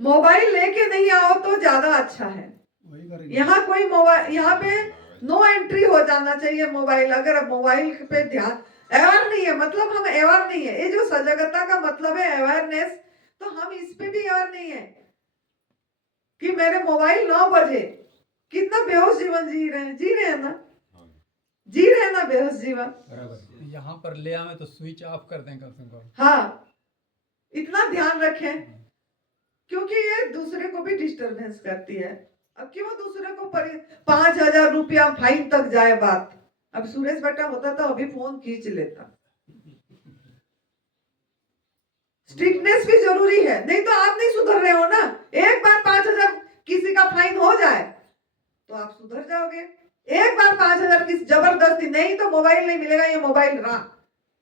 मोबाइल लेके नहीं आओ तो ज्यादा अच्छा है। यहाँ कोई मोबाइल, यहाँ पे नो एंट्री हो जाना चाहिए मोबाइल। अगर मोबाइल पे ध्यान, अवेयर नहीं है मतलब हम अवेयर नहीं है। ये जो सजगता का मतलब है अवेयरनेस, तो हम इस पे भी अवेयर नहीं है कि मेरे मोबाइल 9 बजे। कितना बेहोश जीवन जी रहे हैं ना, जी रहे हैं ना बेहोश जीवन। यहाँ पर ले आवे तो स्विच ऑफ कर दें कम से कम। हाँ, इतना ध्यान रखें क्योंकि ये दूसरे को भी डिस्टरबेंस करती है। अब क्यों दूसरे को 5,000 रुपया फाइन तक जाए बात। अब सुरेश भट्टा होता तो अभी फोन खींच लेता। स्ट्रिक्टनेस भी जरूरी है, नहीं तो आप नहीं सुधर रहे हो ना। एक बार 5,000 किसी का फाइन हो जाए तो आप सुधर जाओगे। एक बार 5,000 की जबरदस्ती, नहीं तो मोबाइल नहीं मिलेगा, ये मोबाइल रहा।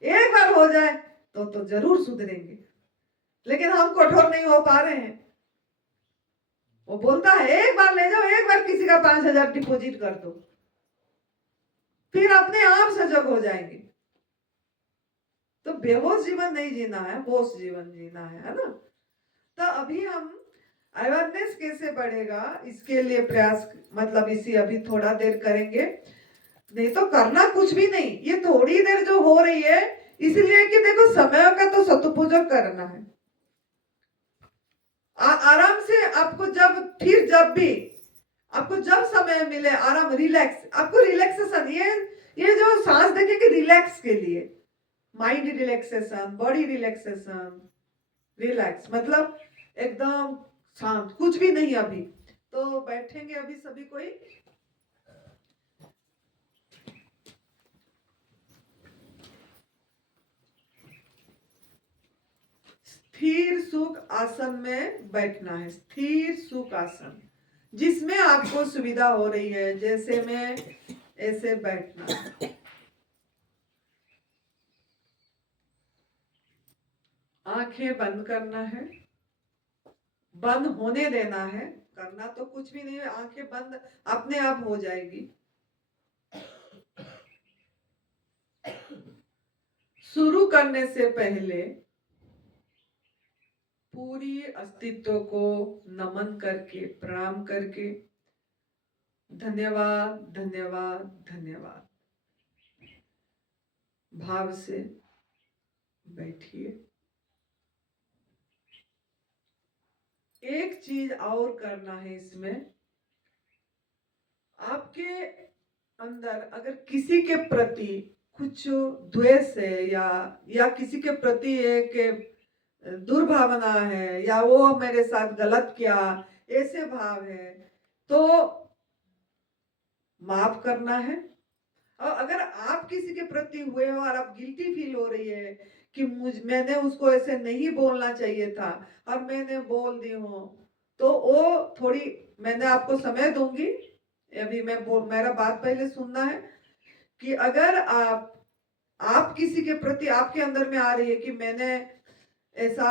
एक बार हो जाए तो जरूर सुधरेंगे, लेकिन हम कठोर नहीं हो पा रहे हैं। वो बोलता है एक बार ले जाओ, एक बार किसी का 5,000 डिपॉजिट कर दो, फिर अपने आप सजग हो जाएंगे। तो बेहोश जीवन नहीं जीना है, होश जीवन जीना है ना। तो अभी हम अवेयरनेस कैसे बढ़ेगा इसके लिए प्रयास, मतलब इसी अभी थोड़ा देर करेंगे। नहीं तो करना कुछ भी नहीं, ये थोड़ी देर जो हो रही है इसलिए कि देखो समय का तो सदुपयोग करना है। भी आपको जब समय मिले आराम रिलैक्स, आपको रिलैक्सेशन, ये जो सांस देखेंगे रिलैक्स के लिए, mind relaxation, body relaxation, relax मतलब एकदम शांत, कुछ भी नहीं अभी। तो बैठेंगे अभी सभी कोई। स्थिर सुख आसन में बैठना है, स्थिर सुख आसन जिसमें आपको सुविधा हो रही है, जैसे मैं ऐसे बैठना है। आंखें बंद करना है, बंद होने देना है, करना तो कुछ भी नहीं है, आंखें बंद अपने आप हो जाएगी। शुरू करने से पहले पूरी अस्तित्व को नमन करके, प्रणाम करके, धन्यवाद धन्यवाद धन्यवाद भाव से बैठिए। एक चीज और करना है इसमें, आपके अंदर अगर किसी के प्रति कुछ द्वेष है या किसी के प्रति एक दुर्भावना है या वो मेरे साथ गलत किया, ऐसे भाव है, तो माफ करना है। और अगर आप किसी के प्रति हुए हो और आप गिल्टी फील हो रही है कि मैंने उसको ऐसे नहीं बोलना चाहिए था और मैंने बोल दी हूँ, तो वो थोड़ी मैंने आपको समय दूंगी, अभी मेरा बात पहले सुनना है कि अगर आप किसी के प्रति आपके अंदर में आ रही है कि मैंने ऐसा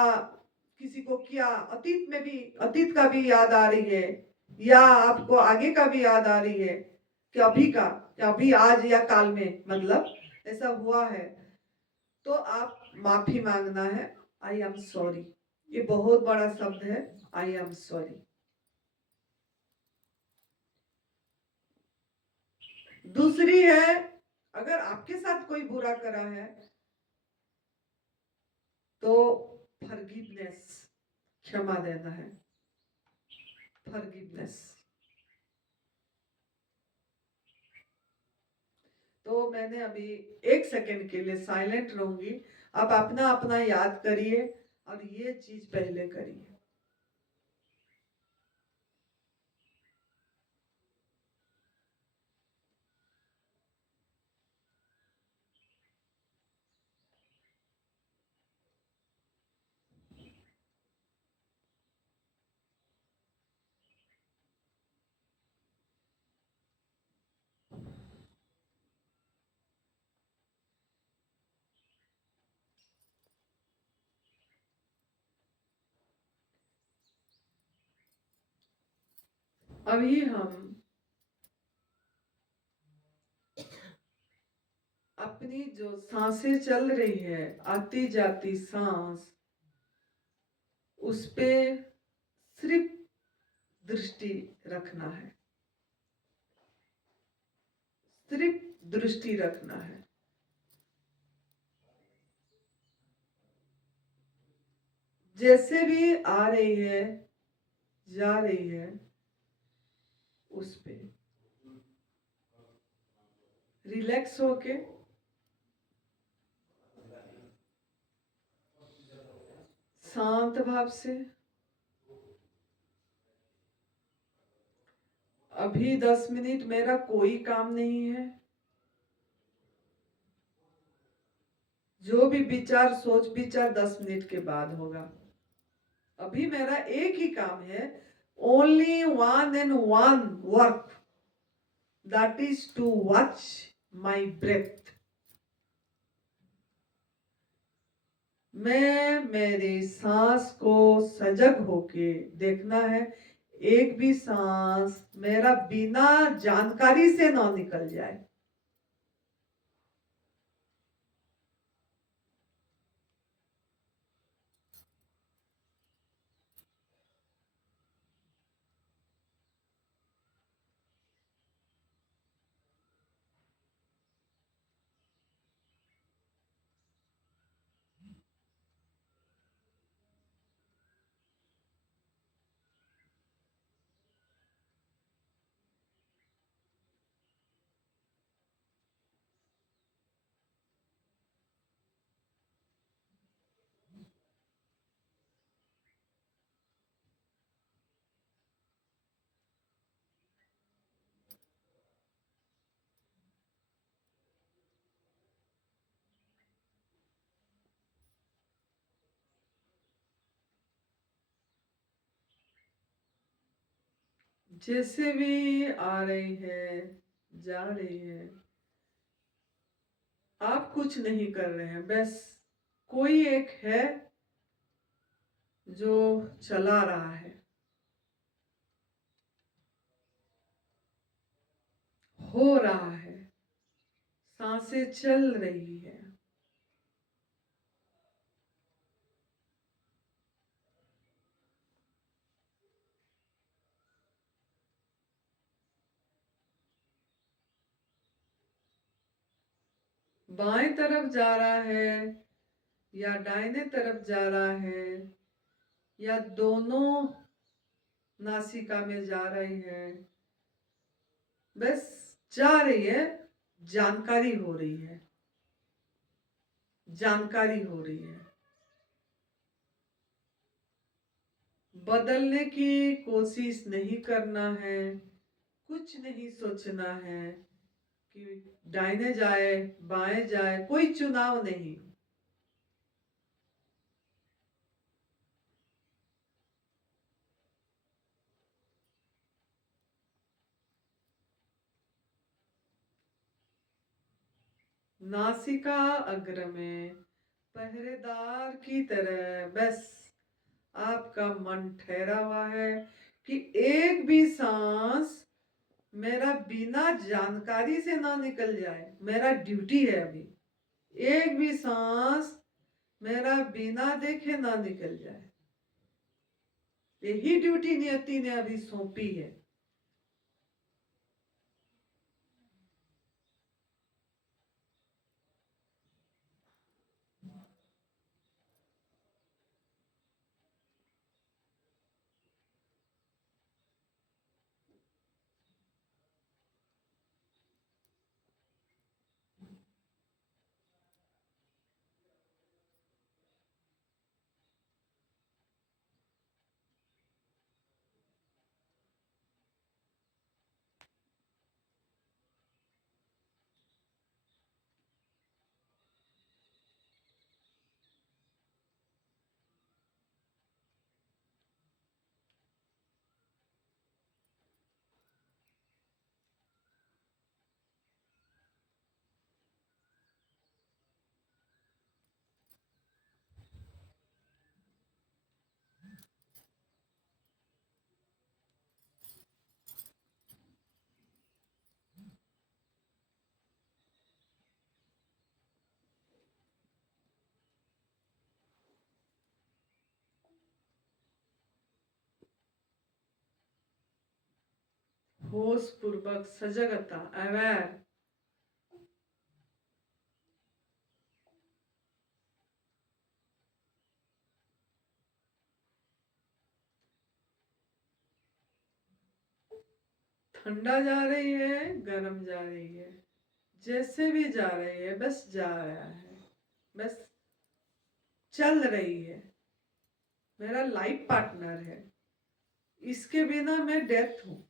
किसी को किया, अतीत में भी, अतीत का भी याद आ रही है या आपको आगे का भी याद आ रही है कि अभी का, या अभी आज या काल में मतलब ऐसा हुआ है, तो आप माफी मांगना है। आई एम सॉरी, ये बहुत बड़ा शब्द है, आई एम सॉरी। दूसरी है, अगर आपके साथ कोई बुरा करा है तो फॉरगिवनेस, क्षमा देना है, फॉरगिवनेस। तो मैंने अभी 1 सेकंड के लिए साइलेंट रहूंगी, आप अपना अपना याद करिए और ये चीज पहले करिए। अभी हम अपनी जो सांसें चल रही है, आती जाती सांस, उस पे सिर्फ दृष्टि रखना है, सिर्फ दृष्टि रखना है। जैसे भी आ रही है जा रही है, उस पे रिलैक्स होके शांत भाव से अभी 10 मिनट मेरा कोई काम नहीं है, जो भी विचार सोच विचार 10 मिनट के बाद होगा। अभी मेरा एक ही काम है, only one and one work, that is to watch my breath. मैं मेरी सांस को सजग होके देखना है, एक भी सांस मेरा बिना जानकारी से ना निकल जाए। जैसे भी आ रही है, जा रही है, आप कुछ नहीं कर रहे हैं, बस कोई एक है जो चला रहा है, हो रहा है, सांसें चल रही है। बाएं तरफ जा रहा है या दाहिने तरफ जा रहा है या दोनों नासिका में जा रही है, बस जा रही है, जानकारी हो रही है, जानकारी हो रही है। बदलने की कोशिश नहीं करना है, कुछ नहीं सोचना है कि दाहिने जाए बाएं जाए, कोई चुनाव नहीं। नासिका अग्र में पहरेदार की तरह बस आपका मन ठहरा हुआ है कि एक भी सांस मेरा बिना जानकारी से ना निकल जाए। मेरा ड्यूटी है अभी, एक भी सांस मेरा बिना देखे ना निकल जाए। यही ड्यूटी नियति ने अभी सौंपी है। होश पूर्वक सजगता अवेयर। ठंडा जा रही है, गर्म जा रही है, जैसे भी जा रही है, बस जा रहा है, बस चल रही है। मेरा लाइफ पार्टनर है, इसके बिना मैं डेथ हूं।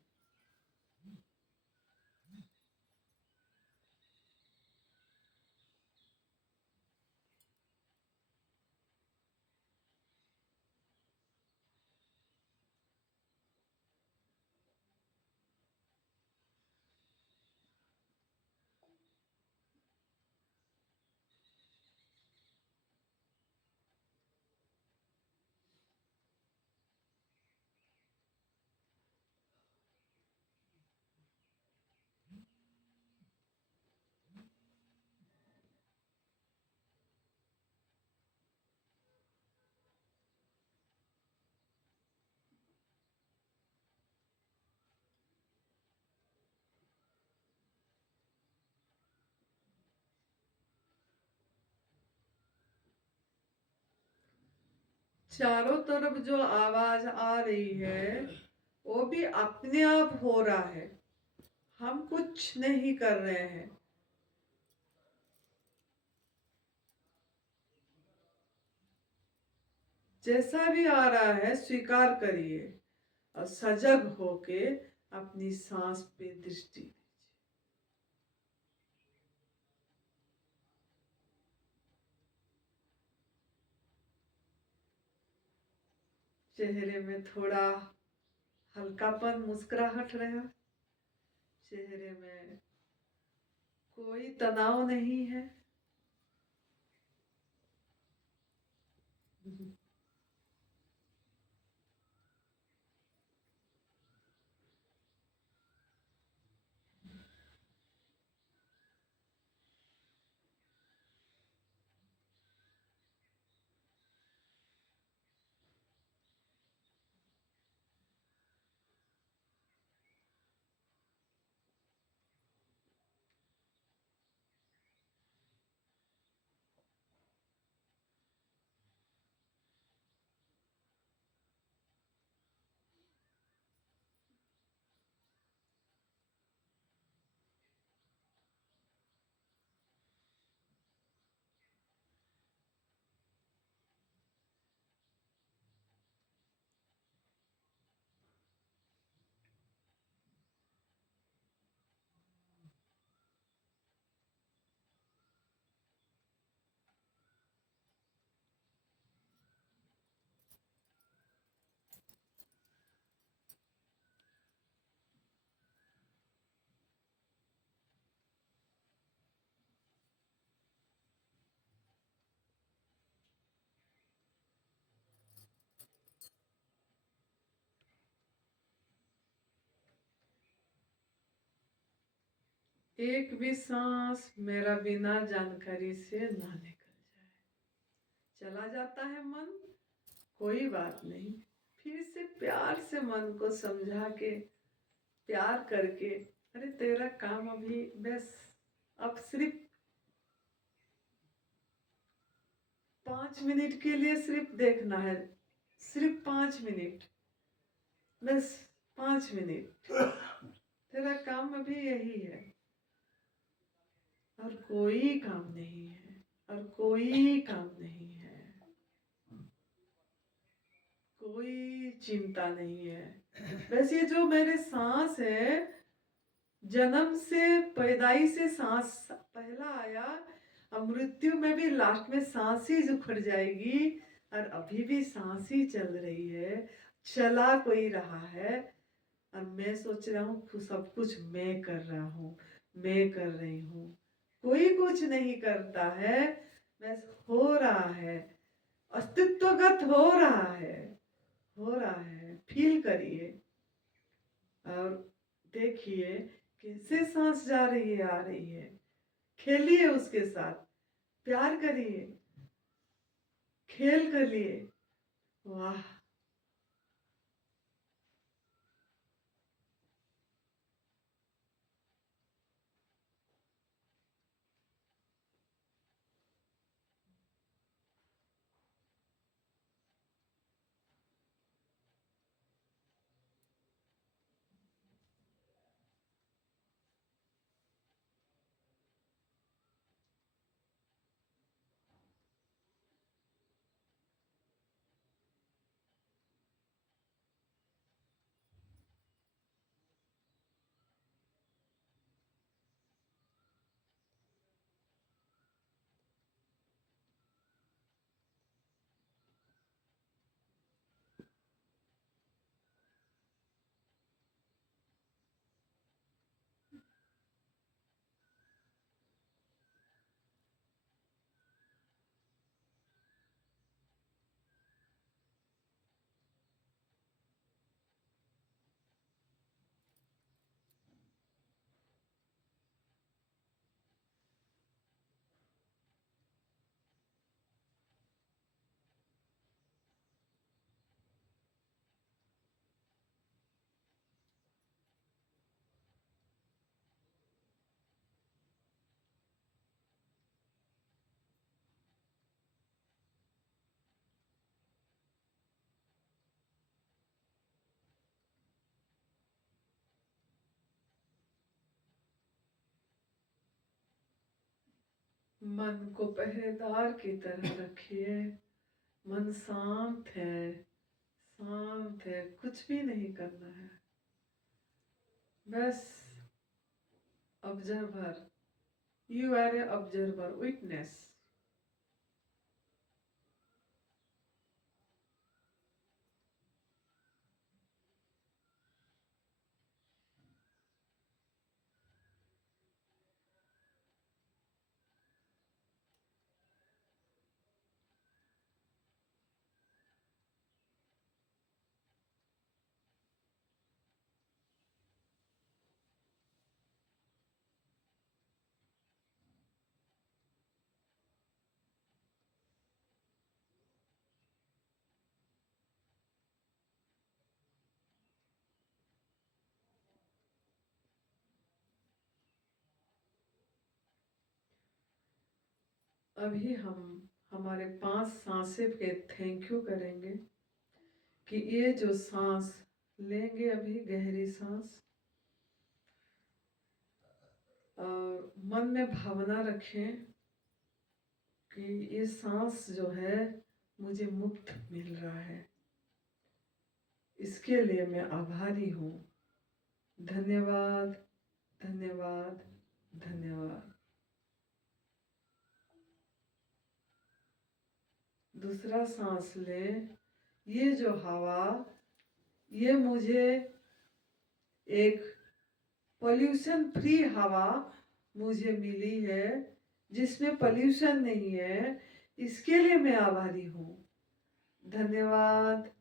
चारों तरफ जो आवाज आ रही है वो भी अपने आप हो रहा है, हम कुछ नहीं कर रहे हैं। जैसा भी आ रहा है स्वीकार करिए और सजग होके अपनी सांस पे दृष्टि दीजिए। चेहरे में थोड़ा हल्कापन, मुस्कुराहट रहा चेहरे में, कोई तनाव नहीं है। एक भी सांस मेरा बिना जानकारी से ना निकल जाए। चला जाता है मन, कोई बात नहीं, फिर से प्यार से मन को समझा के, प्यार करके, अरे तेरा काम अभी बस, अब सिर्फ 5 मिनट के लिए सिर्फ देखना है, सिर्फ 5 मिनट, बस 5 मिनट, तेरा काम अभी यही है, और कोई काम नहीं है, और कोई काम नहीं है, कोई चिंता नहीं है। बस ये जो मेरे सांस है, जन्म से, पैदाइश से सांस पहला आया, और मृत्यु में भी लास्ट में सांस ही उखड़ जाएगी, और अभी भी सांस ही चल रही है, चला कोई रहा है, और मैं सोच रहा हूँ सब कुछ मैं कर रहा हूँ, मैं कर रही हूँ। कोई कुछ नहीं करता है, बस हो रहा है, अस्तित्वगत हो रहा है, हो रहा है। फील करिए और देखिए कैसे सांस जा रही है, आ रही है। खेलिए उसके साथ, प्यार करिए, खेल करिए। वाह, मन को पहरेदार की तरह रखिए। मन शांत है, शांत है, कुछ भी नहीं करना है, बस observer. You are a observer, witness. अभी हम हमारे 5 सांसें के थैंक यू करेंगे कि ये जो सांस लेंगे अभी गहरी सांस, और मन में भावना रखें कि ये सांस जो है मुझे मुक्त मिल रहा है, इसके लिए मैं आभारी हूँ। धन्यवाद, धन्यवाद, धन्यवाद। दूसरा सांस ले। ये जो हवा, ये मुझे एक पॉल्यूशन फ्री हवा मुझे मिली है, जिसमें पॉल्यूशन नहीं है, इसके लिए मैं आभारी हूँ। धन्यवाद,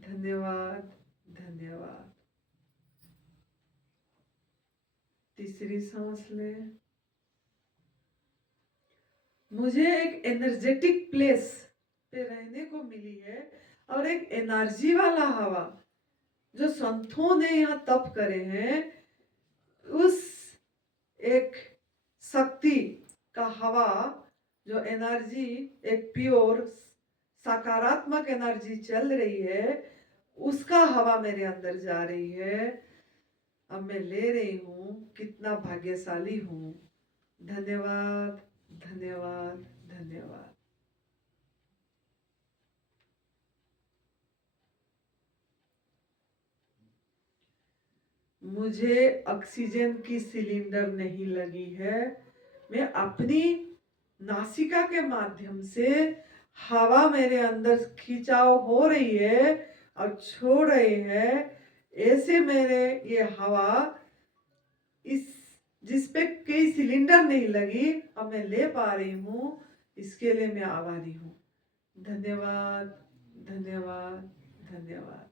धन्यवाद, धन्यवाद। तीसरी सांस ले। मुझे एक एनर्जेटिक प्लेस पे रहने को मिली है, और एक एनर्जी वाला हवा जो संतों ने यहाँ तप करे हैं, उस एक शक्ति का हवा, जो एनर्जी, एक प्योर सकारात्मक एनर्जी चल रही है, उसका हवा मेरे अंदर जा रही है। अब मैं ले रही हूँ, कितना भाग्यशाली हूँ। धन्यवाद, धन्यवाद, धन्यवाद। मुझे ऑक्सीजन की सिलेंडर नहीं लगी है, मैं अपनी नासिका के माध्यम से हवा मेरे अंदर खिंचाव हो रही है और छोड़ रही है। ऐसे मेरे ये हवा, इस जिस पे कई सिलेंडर नहीं लगी, अब मैं ले पा रही हूँ, इसके लिए मैं आभारी हूँ। धन्यवाद, धन्यवाद, धन्यवाद।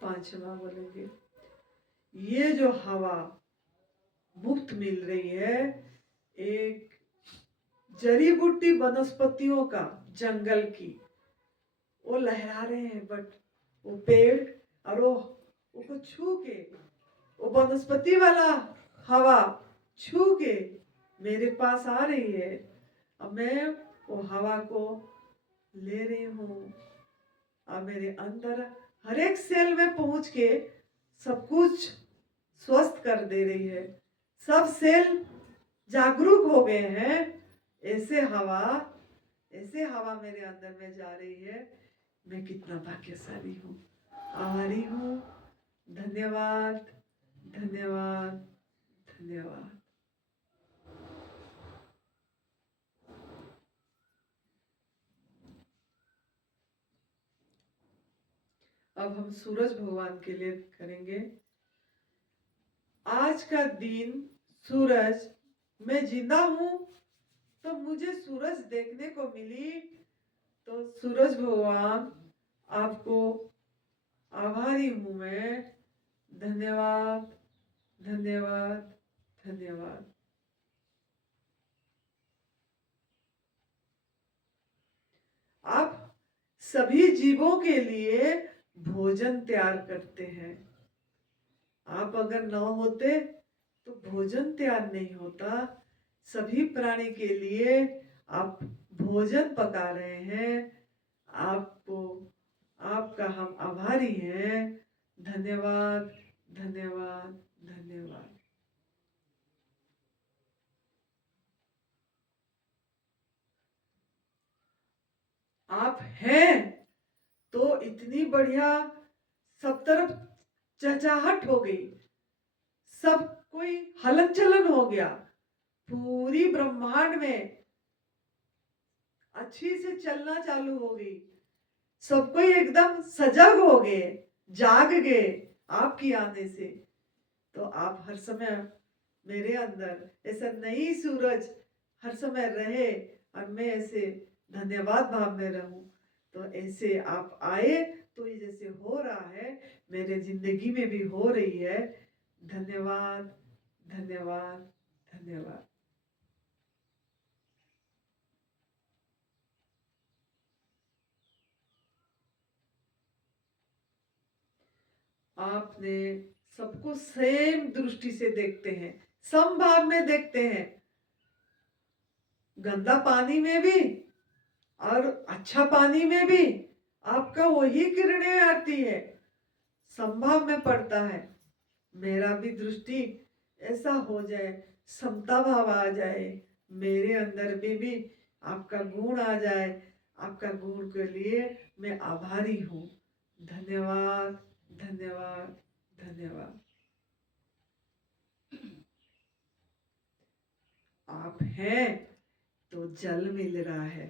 5वां बोलेंगे। ये जो हवा मुफ्त मिल रही है, एक जड़ी बूटी वनस्पतियों का जंगल की, वो लहरा रहे हैं, बट वो पेड़ और वो छू के, वो वनस्पति वाला हवा छू के मेरे पास आ रही है। अब मैं वो हवा को ले रही हूँ, और मेरे अंदर हर एक सेल में पहुंच के सब कुछ स्वस्थ कर दे रही है। सब सेल जागरूक हो गए हैं। ऐसे हवा मेरे अंदर में जा रही है। मैं कितना भाग्यशाली हूँ, आभारी हूँ। धन्यवाद, धन्यवाद, धन्यवाद। अब हम सूरज भगवान के लिए करेंगे। आज का दिन सूरज, मैं जिंदा हूँ तो मुझे सूरज देखने को मिली, तो सूरज भगवान आपको आभारी हूँ मैं। धन्यवाद, धन्यवाद, धन्यवाद। आप सभी जीवों के लिए भोजन तैयार करते हैं। आप अगर न होते तो भोजन तैयार नहीं होता। सभी प्राणी के लिए आप भोजन पका रहे हैं। आपको, आपका हम आभारी हैं। धन्यवाद, धन्यवाद, धन्यवाद। आप हैं तो इतनी बढ़िया, सब तरफ चहचहाट हो गई, सब कोई हलन चलन हो गया, पूरी ब्रह्मांड में अच्छी से चलना चालू हो गई, सब कोई एकदम सजग हो गए, जाग गए आपकी आने से। तो आप हर समय मेरे अंदर ऐसा नई सूरज हर समय रहे, और मैं ऐसे धन्यवाद भाव में रहूं। तो ऐसे आप आए तो ये जैसे हो रहा है, मेरे जिंदगी में भी हो रही है। धन्यवाद, धन्यवाद, धन्यवाद। आपने सबको सेम दृष्टि से देखते हैं, समभाव में देखते हैं, गंदा पानी में भी और अच्छा पानी में भी आपका वही किरणें आती है, समभाव में पड़ता है। मेरा भी दृष्टि ऐसा हो जाए, समता भाव आ जाए, मेरे अंदर में भी आपका गुण आ जाए। आपका गुण के लिए मैं आभारी हूँ। धन्यवाद, धन्यवाद, धन्यवाद। आप हैं तो जल मिल रहा है,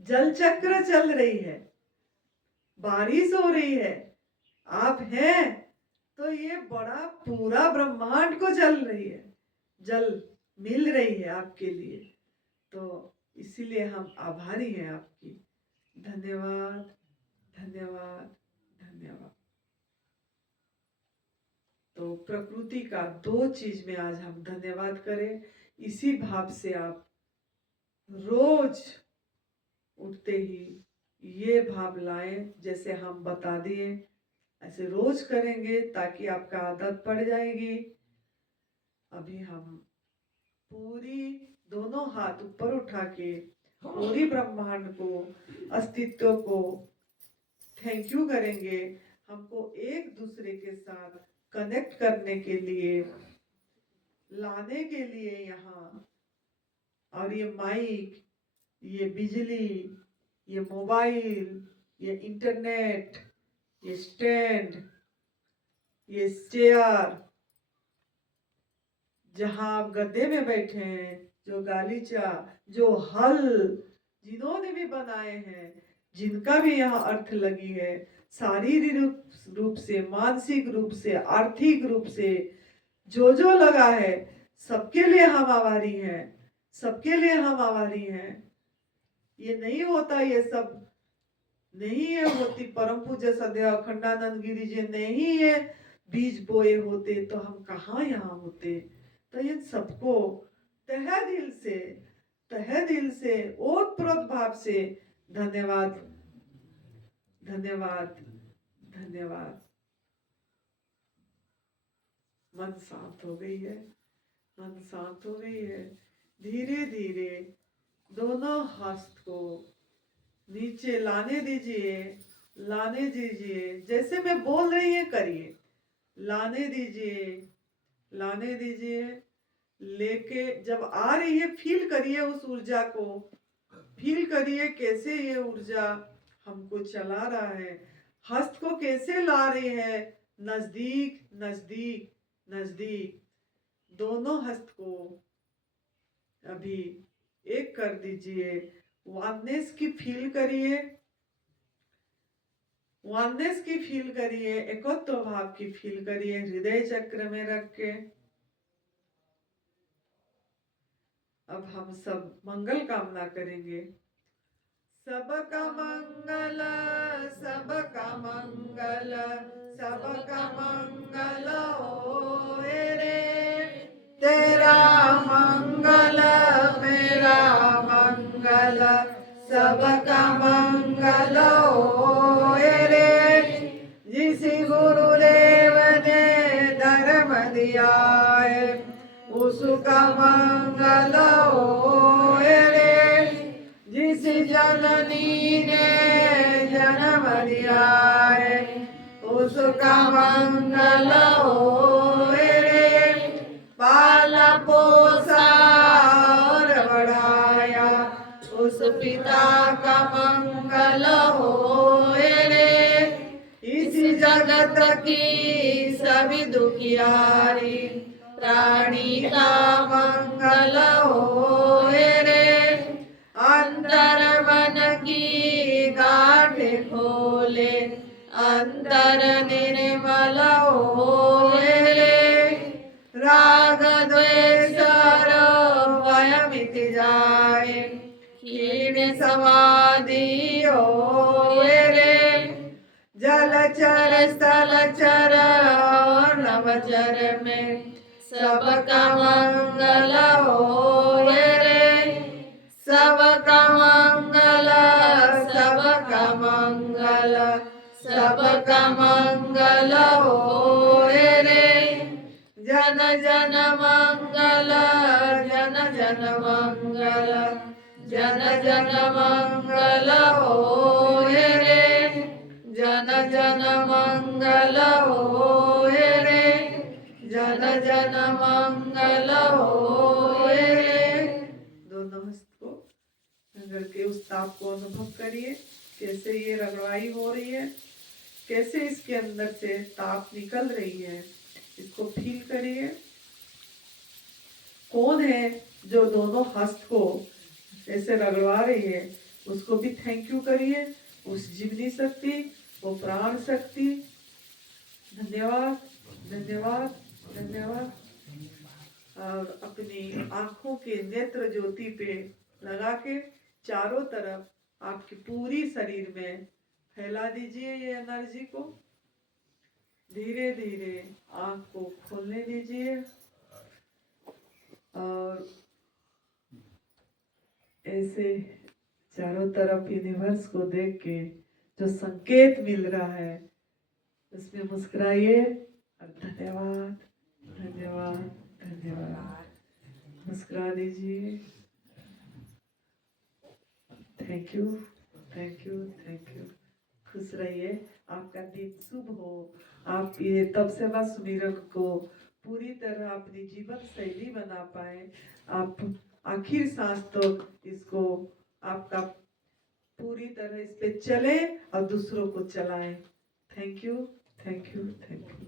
जल चक्र चल रही है, बारिश हो रही है। आप हैं तो ये बड़ा पूरा ब्रह्मांड को जल रही है, जल मिल रही है आपके लिए, तो इसीलिए हम आभारी हैं आपकी। धन्यवाद, धन्यवाद, धन्यवाद। तो प्रकृति का दो चीज में आज हम धन्यवाद करें। इसी भाव से आप रोज उठते ही ये भाव लाएं, जैसे हम बता दिए, ऐसे रोज करेंगे ताकि आपका आदत पड़ जाएगी। अभी हम पूरी दोनों हाथ ऊपर उठा के पूरी ब्रह्मांड को, अस्तित्व को थैंक यू करेंगे, हमको एक दूसरे के साथ कनेक्ट करने के लिए, लाने के लिए यहाँ। और ये माइक, ये बिजली, ये मोबाइल, ये इंटरनेट, ये स्टैंड, ये चेयर, जहां आप गद्दे में बैठे हैं, जो गालीचा, जो हल जिन्होंने भी बनाए हैं, जिनका भी यहाँ अर्थ लगी है, शारीरिक रूप से, मानसिक रूप से, आर्थिक रूप से जो लगा है, सबके लिए हम आभारी हैं, सबके लिए हम आभारी हैं। ये नहीं होता, ये सब नहीं है होती, परम पूज्य सदैव अखंडानंद गिरी जी नहीं ये बीज बोए होते तो हम कहाँ यहाँ होते। तो ये सबको तहे दिल से ओतप्रोत भाव से धन्यवाद, धन्यवाद, धन्यवाद। मन शांत हो गई है, मन शांत हो गई है। धीरे धीरे दोनों हस्त को नीचे लाने दीजिए, लाने दीजिए, जैसे मैं बोल रही है करिए, लाने दीजिए, लाने दीजिए। लेके जब आ रही है फील करिए, उस ऊर्जा को फील करिए, कैसे ये ऊर्जा हमको चला रहा है, हस्त को कैसे ला रही है नजदीक, नजदीक, नजदीक। दोनों हस्त को अभी एक कर दीजिए, वननेस की फील करिए, वननेस की फील करिए, एकत्व भाव की फील करिए, हृदय चक्र में रख के। अब हम सब मंगल कामना करेंगे। सबका मंगल, सबका मंगल, सबका मंगल होए रे, तेरा मंगल मेरा मंगल, सबका मंगल होए रे। जिस गुरुदेव ने धर्म दिया है उसका मंगल होए रे। जिस जननी ने जन्म दिया है उसका मंगल होए रे। पाला पोसा और बढ़ाया उस पिता का मंगल होए रे। इस जगत की सभी दुखियारी प्राणी का मंगल होए रे। अंतर मन की गांठें खोले, अंतर निर्मल होए रे। राग द्वेष भय मिट जाए, क्षीण समाधि होए रे। जलचर स्थलचर और नवचर में सबका मंगल होए रे। सबका मंगल, सबका मंगल, सबका मंगल होए रे। जन जन मंगल जन जन मंगल जन जन मंगल होए रे जन जन मंगल होए रे जन जन मंगल होए रे। दोनों हस्त को रगड़ के उस ताप को अनुभव करिए, कैसे ये रगड़वाई हो रही है, कैसे इसके अंदर से ताप निकल रही है, इसको फील करिए। कौन है जो दोनों हस्त को ऐसे रगड़वा रही है, उसको भी थैंक यू करिए। उस जीवनी शक्ति, वो प्राण शक्ति, धन्यवाद धन्यवाद धन्यवाद। और अपनी आंखों के नेत्र ज्योति पे लगा के चारों तरफ आपके पूरी शरीर में फैला दीजिए ये एनर्जी को। धीरे धीरे आंख को खोलने दीजिए और ऐसे चारों तरफ यूनिवर्स को देख के जो संकेत मिल रहा है उसमें मुस्कुराइए और धन्यवाद धन्यवाद धन्यवाद मुस्कुरा दीजिए। Thank you thank you thank you. खुश रहिए, आपका दिन शुभ हो। आप ये तप सेवा सुमिरन को पूरी तरह अपनी जीवन शैली बना पाए। आप आखिर सांस तो इसको आपका पूरी तरह इस पे चले और दूसरों को चलाएं। Thank you thank you thank you.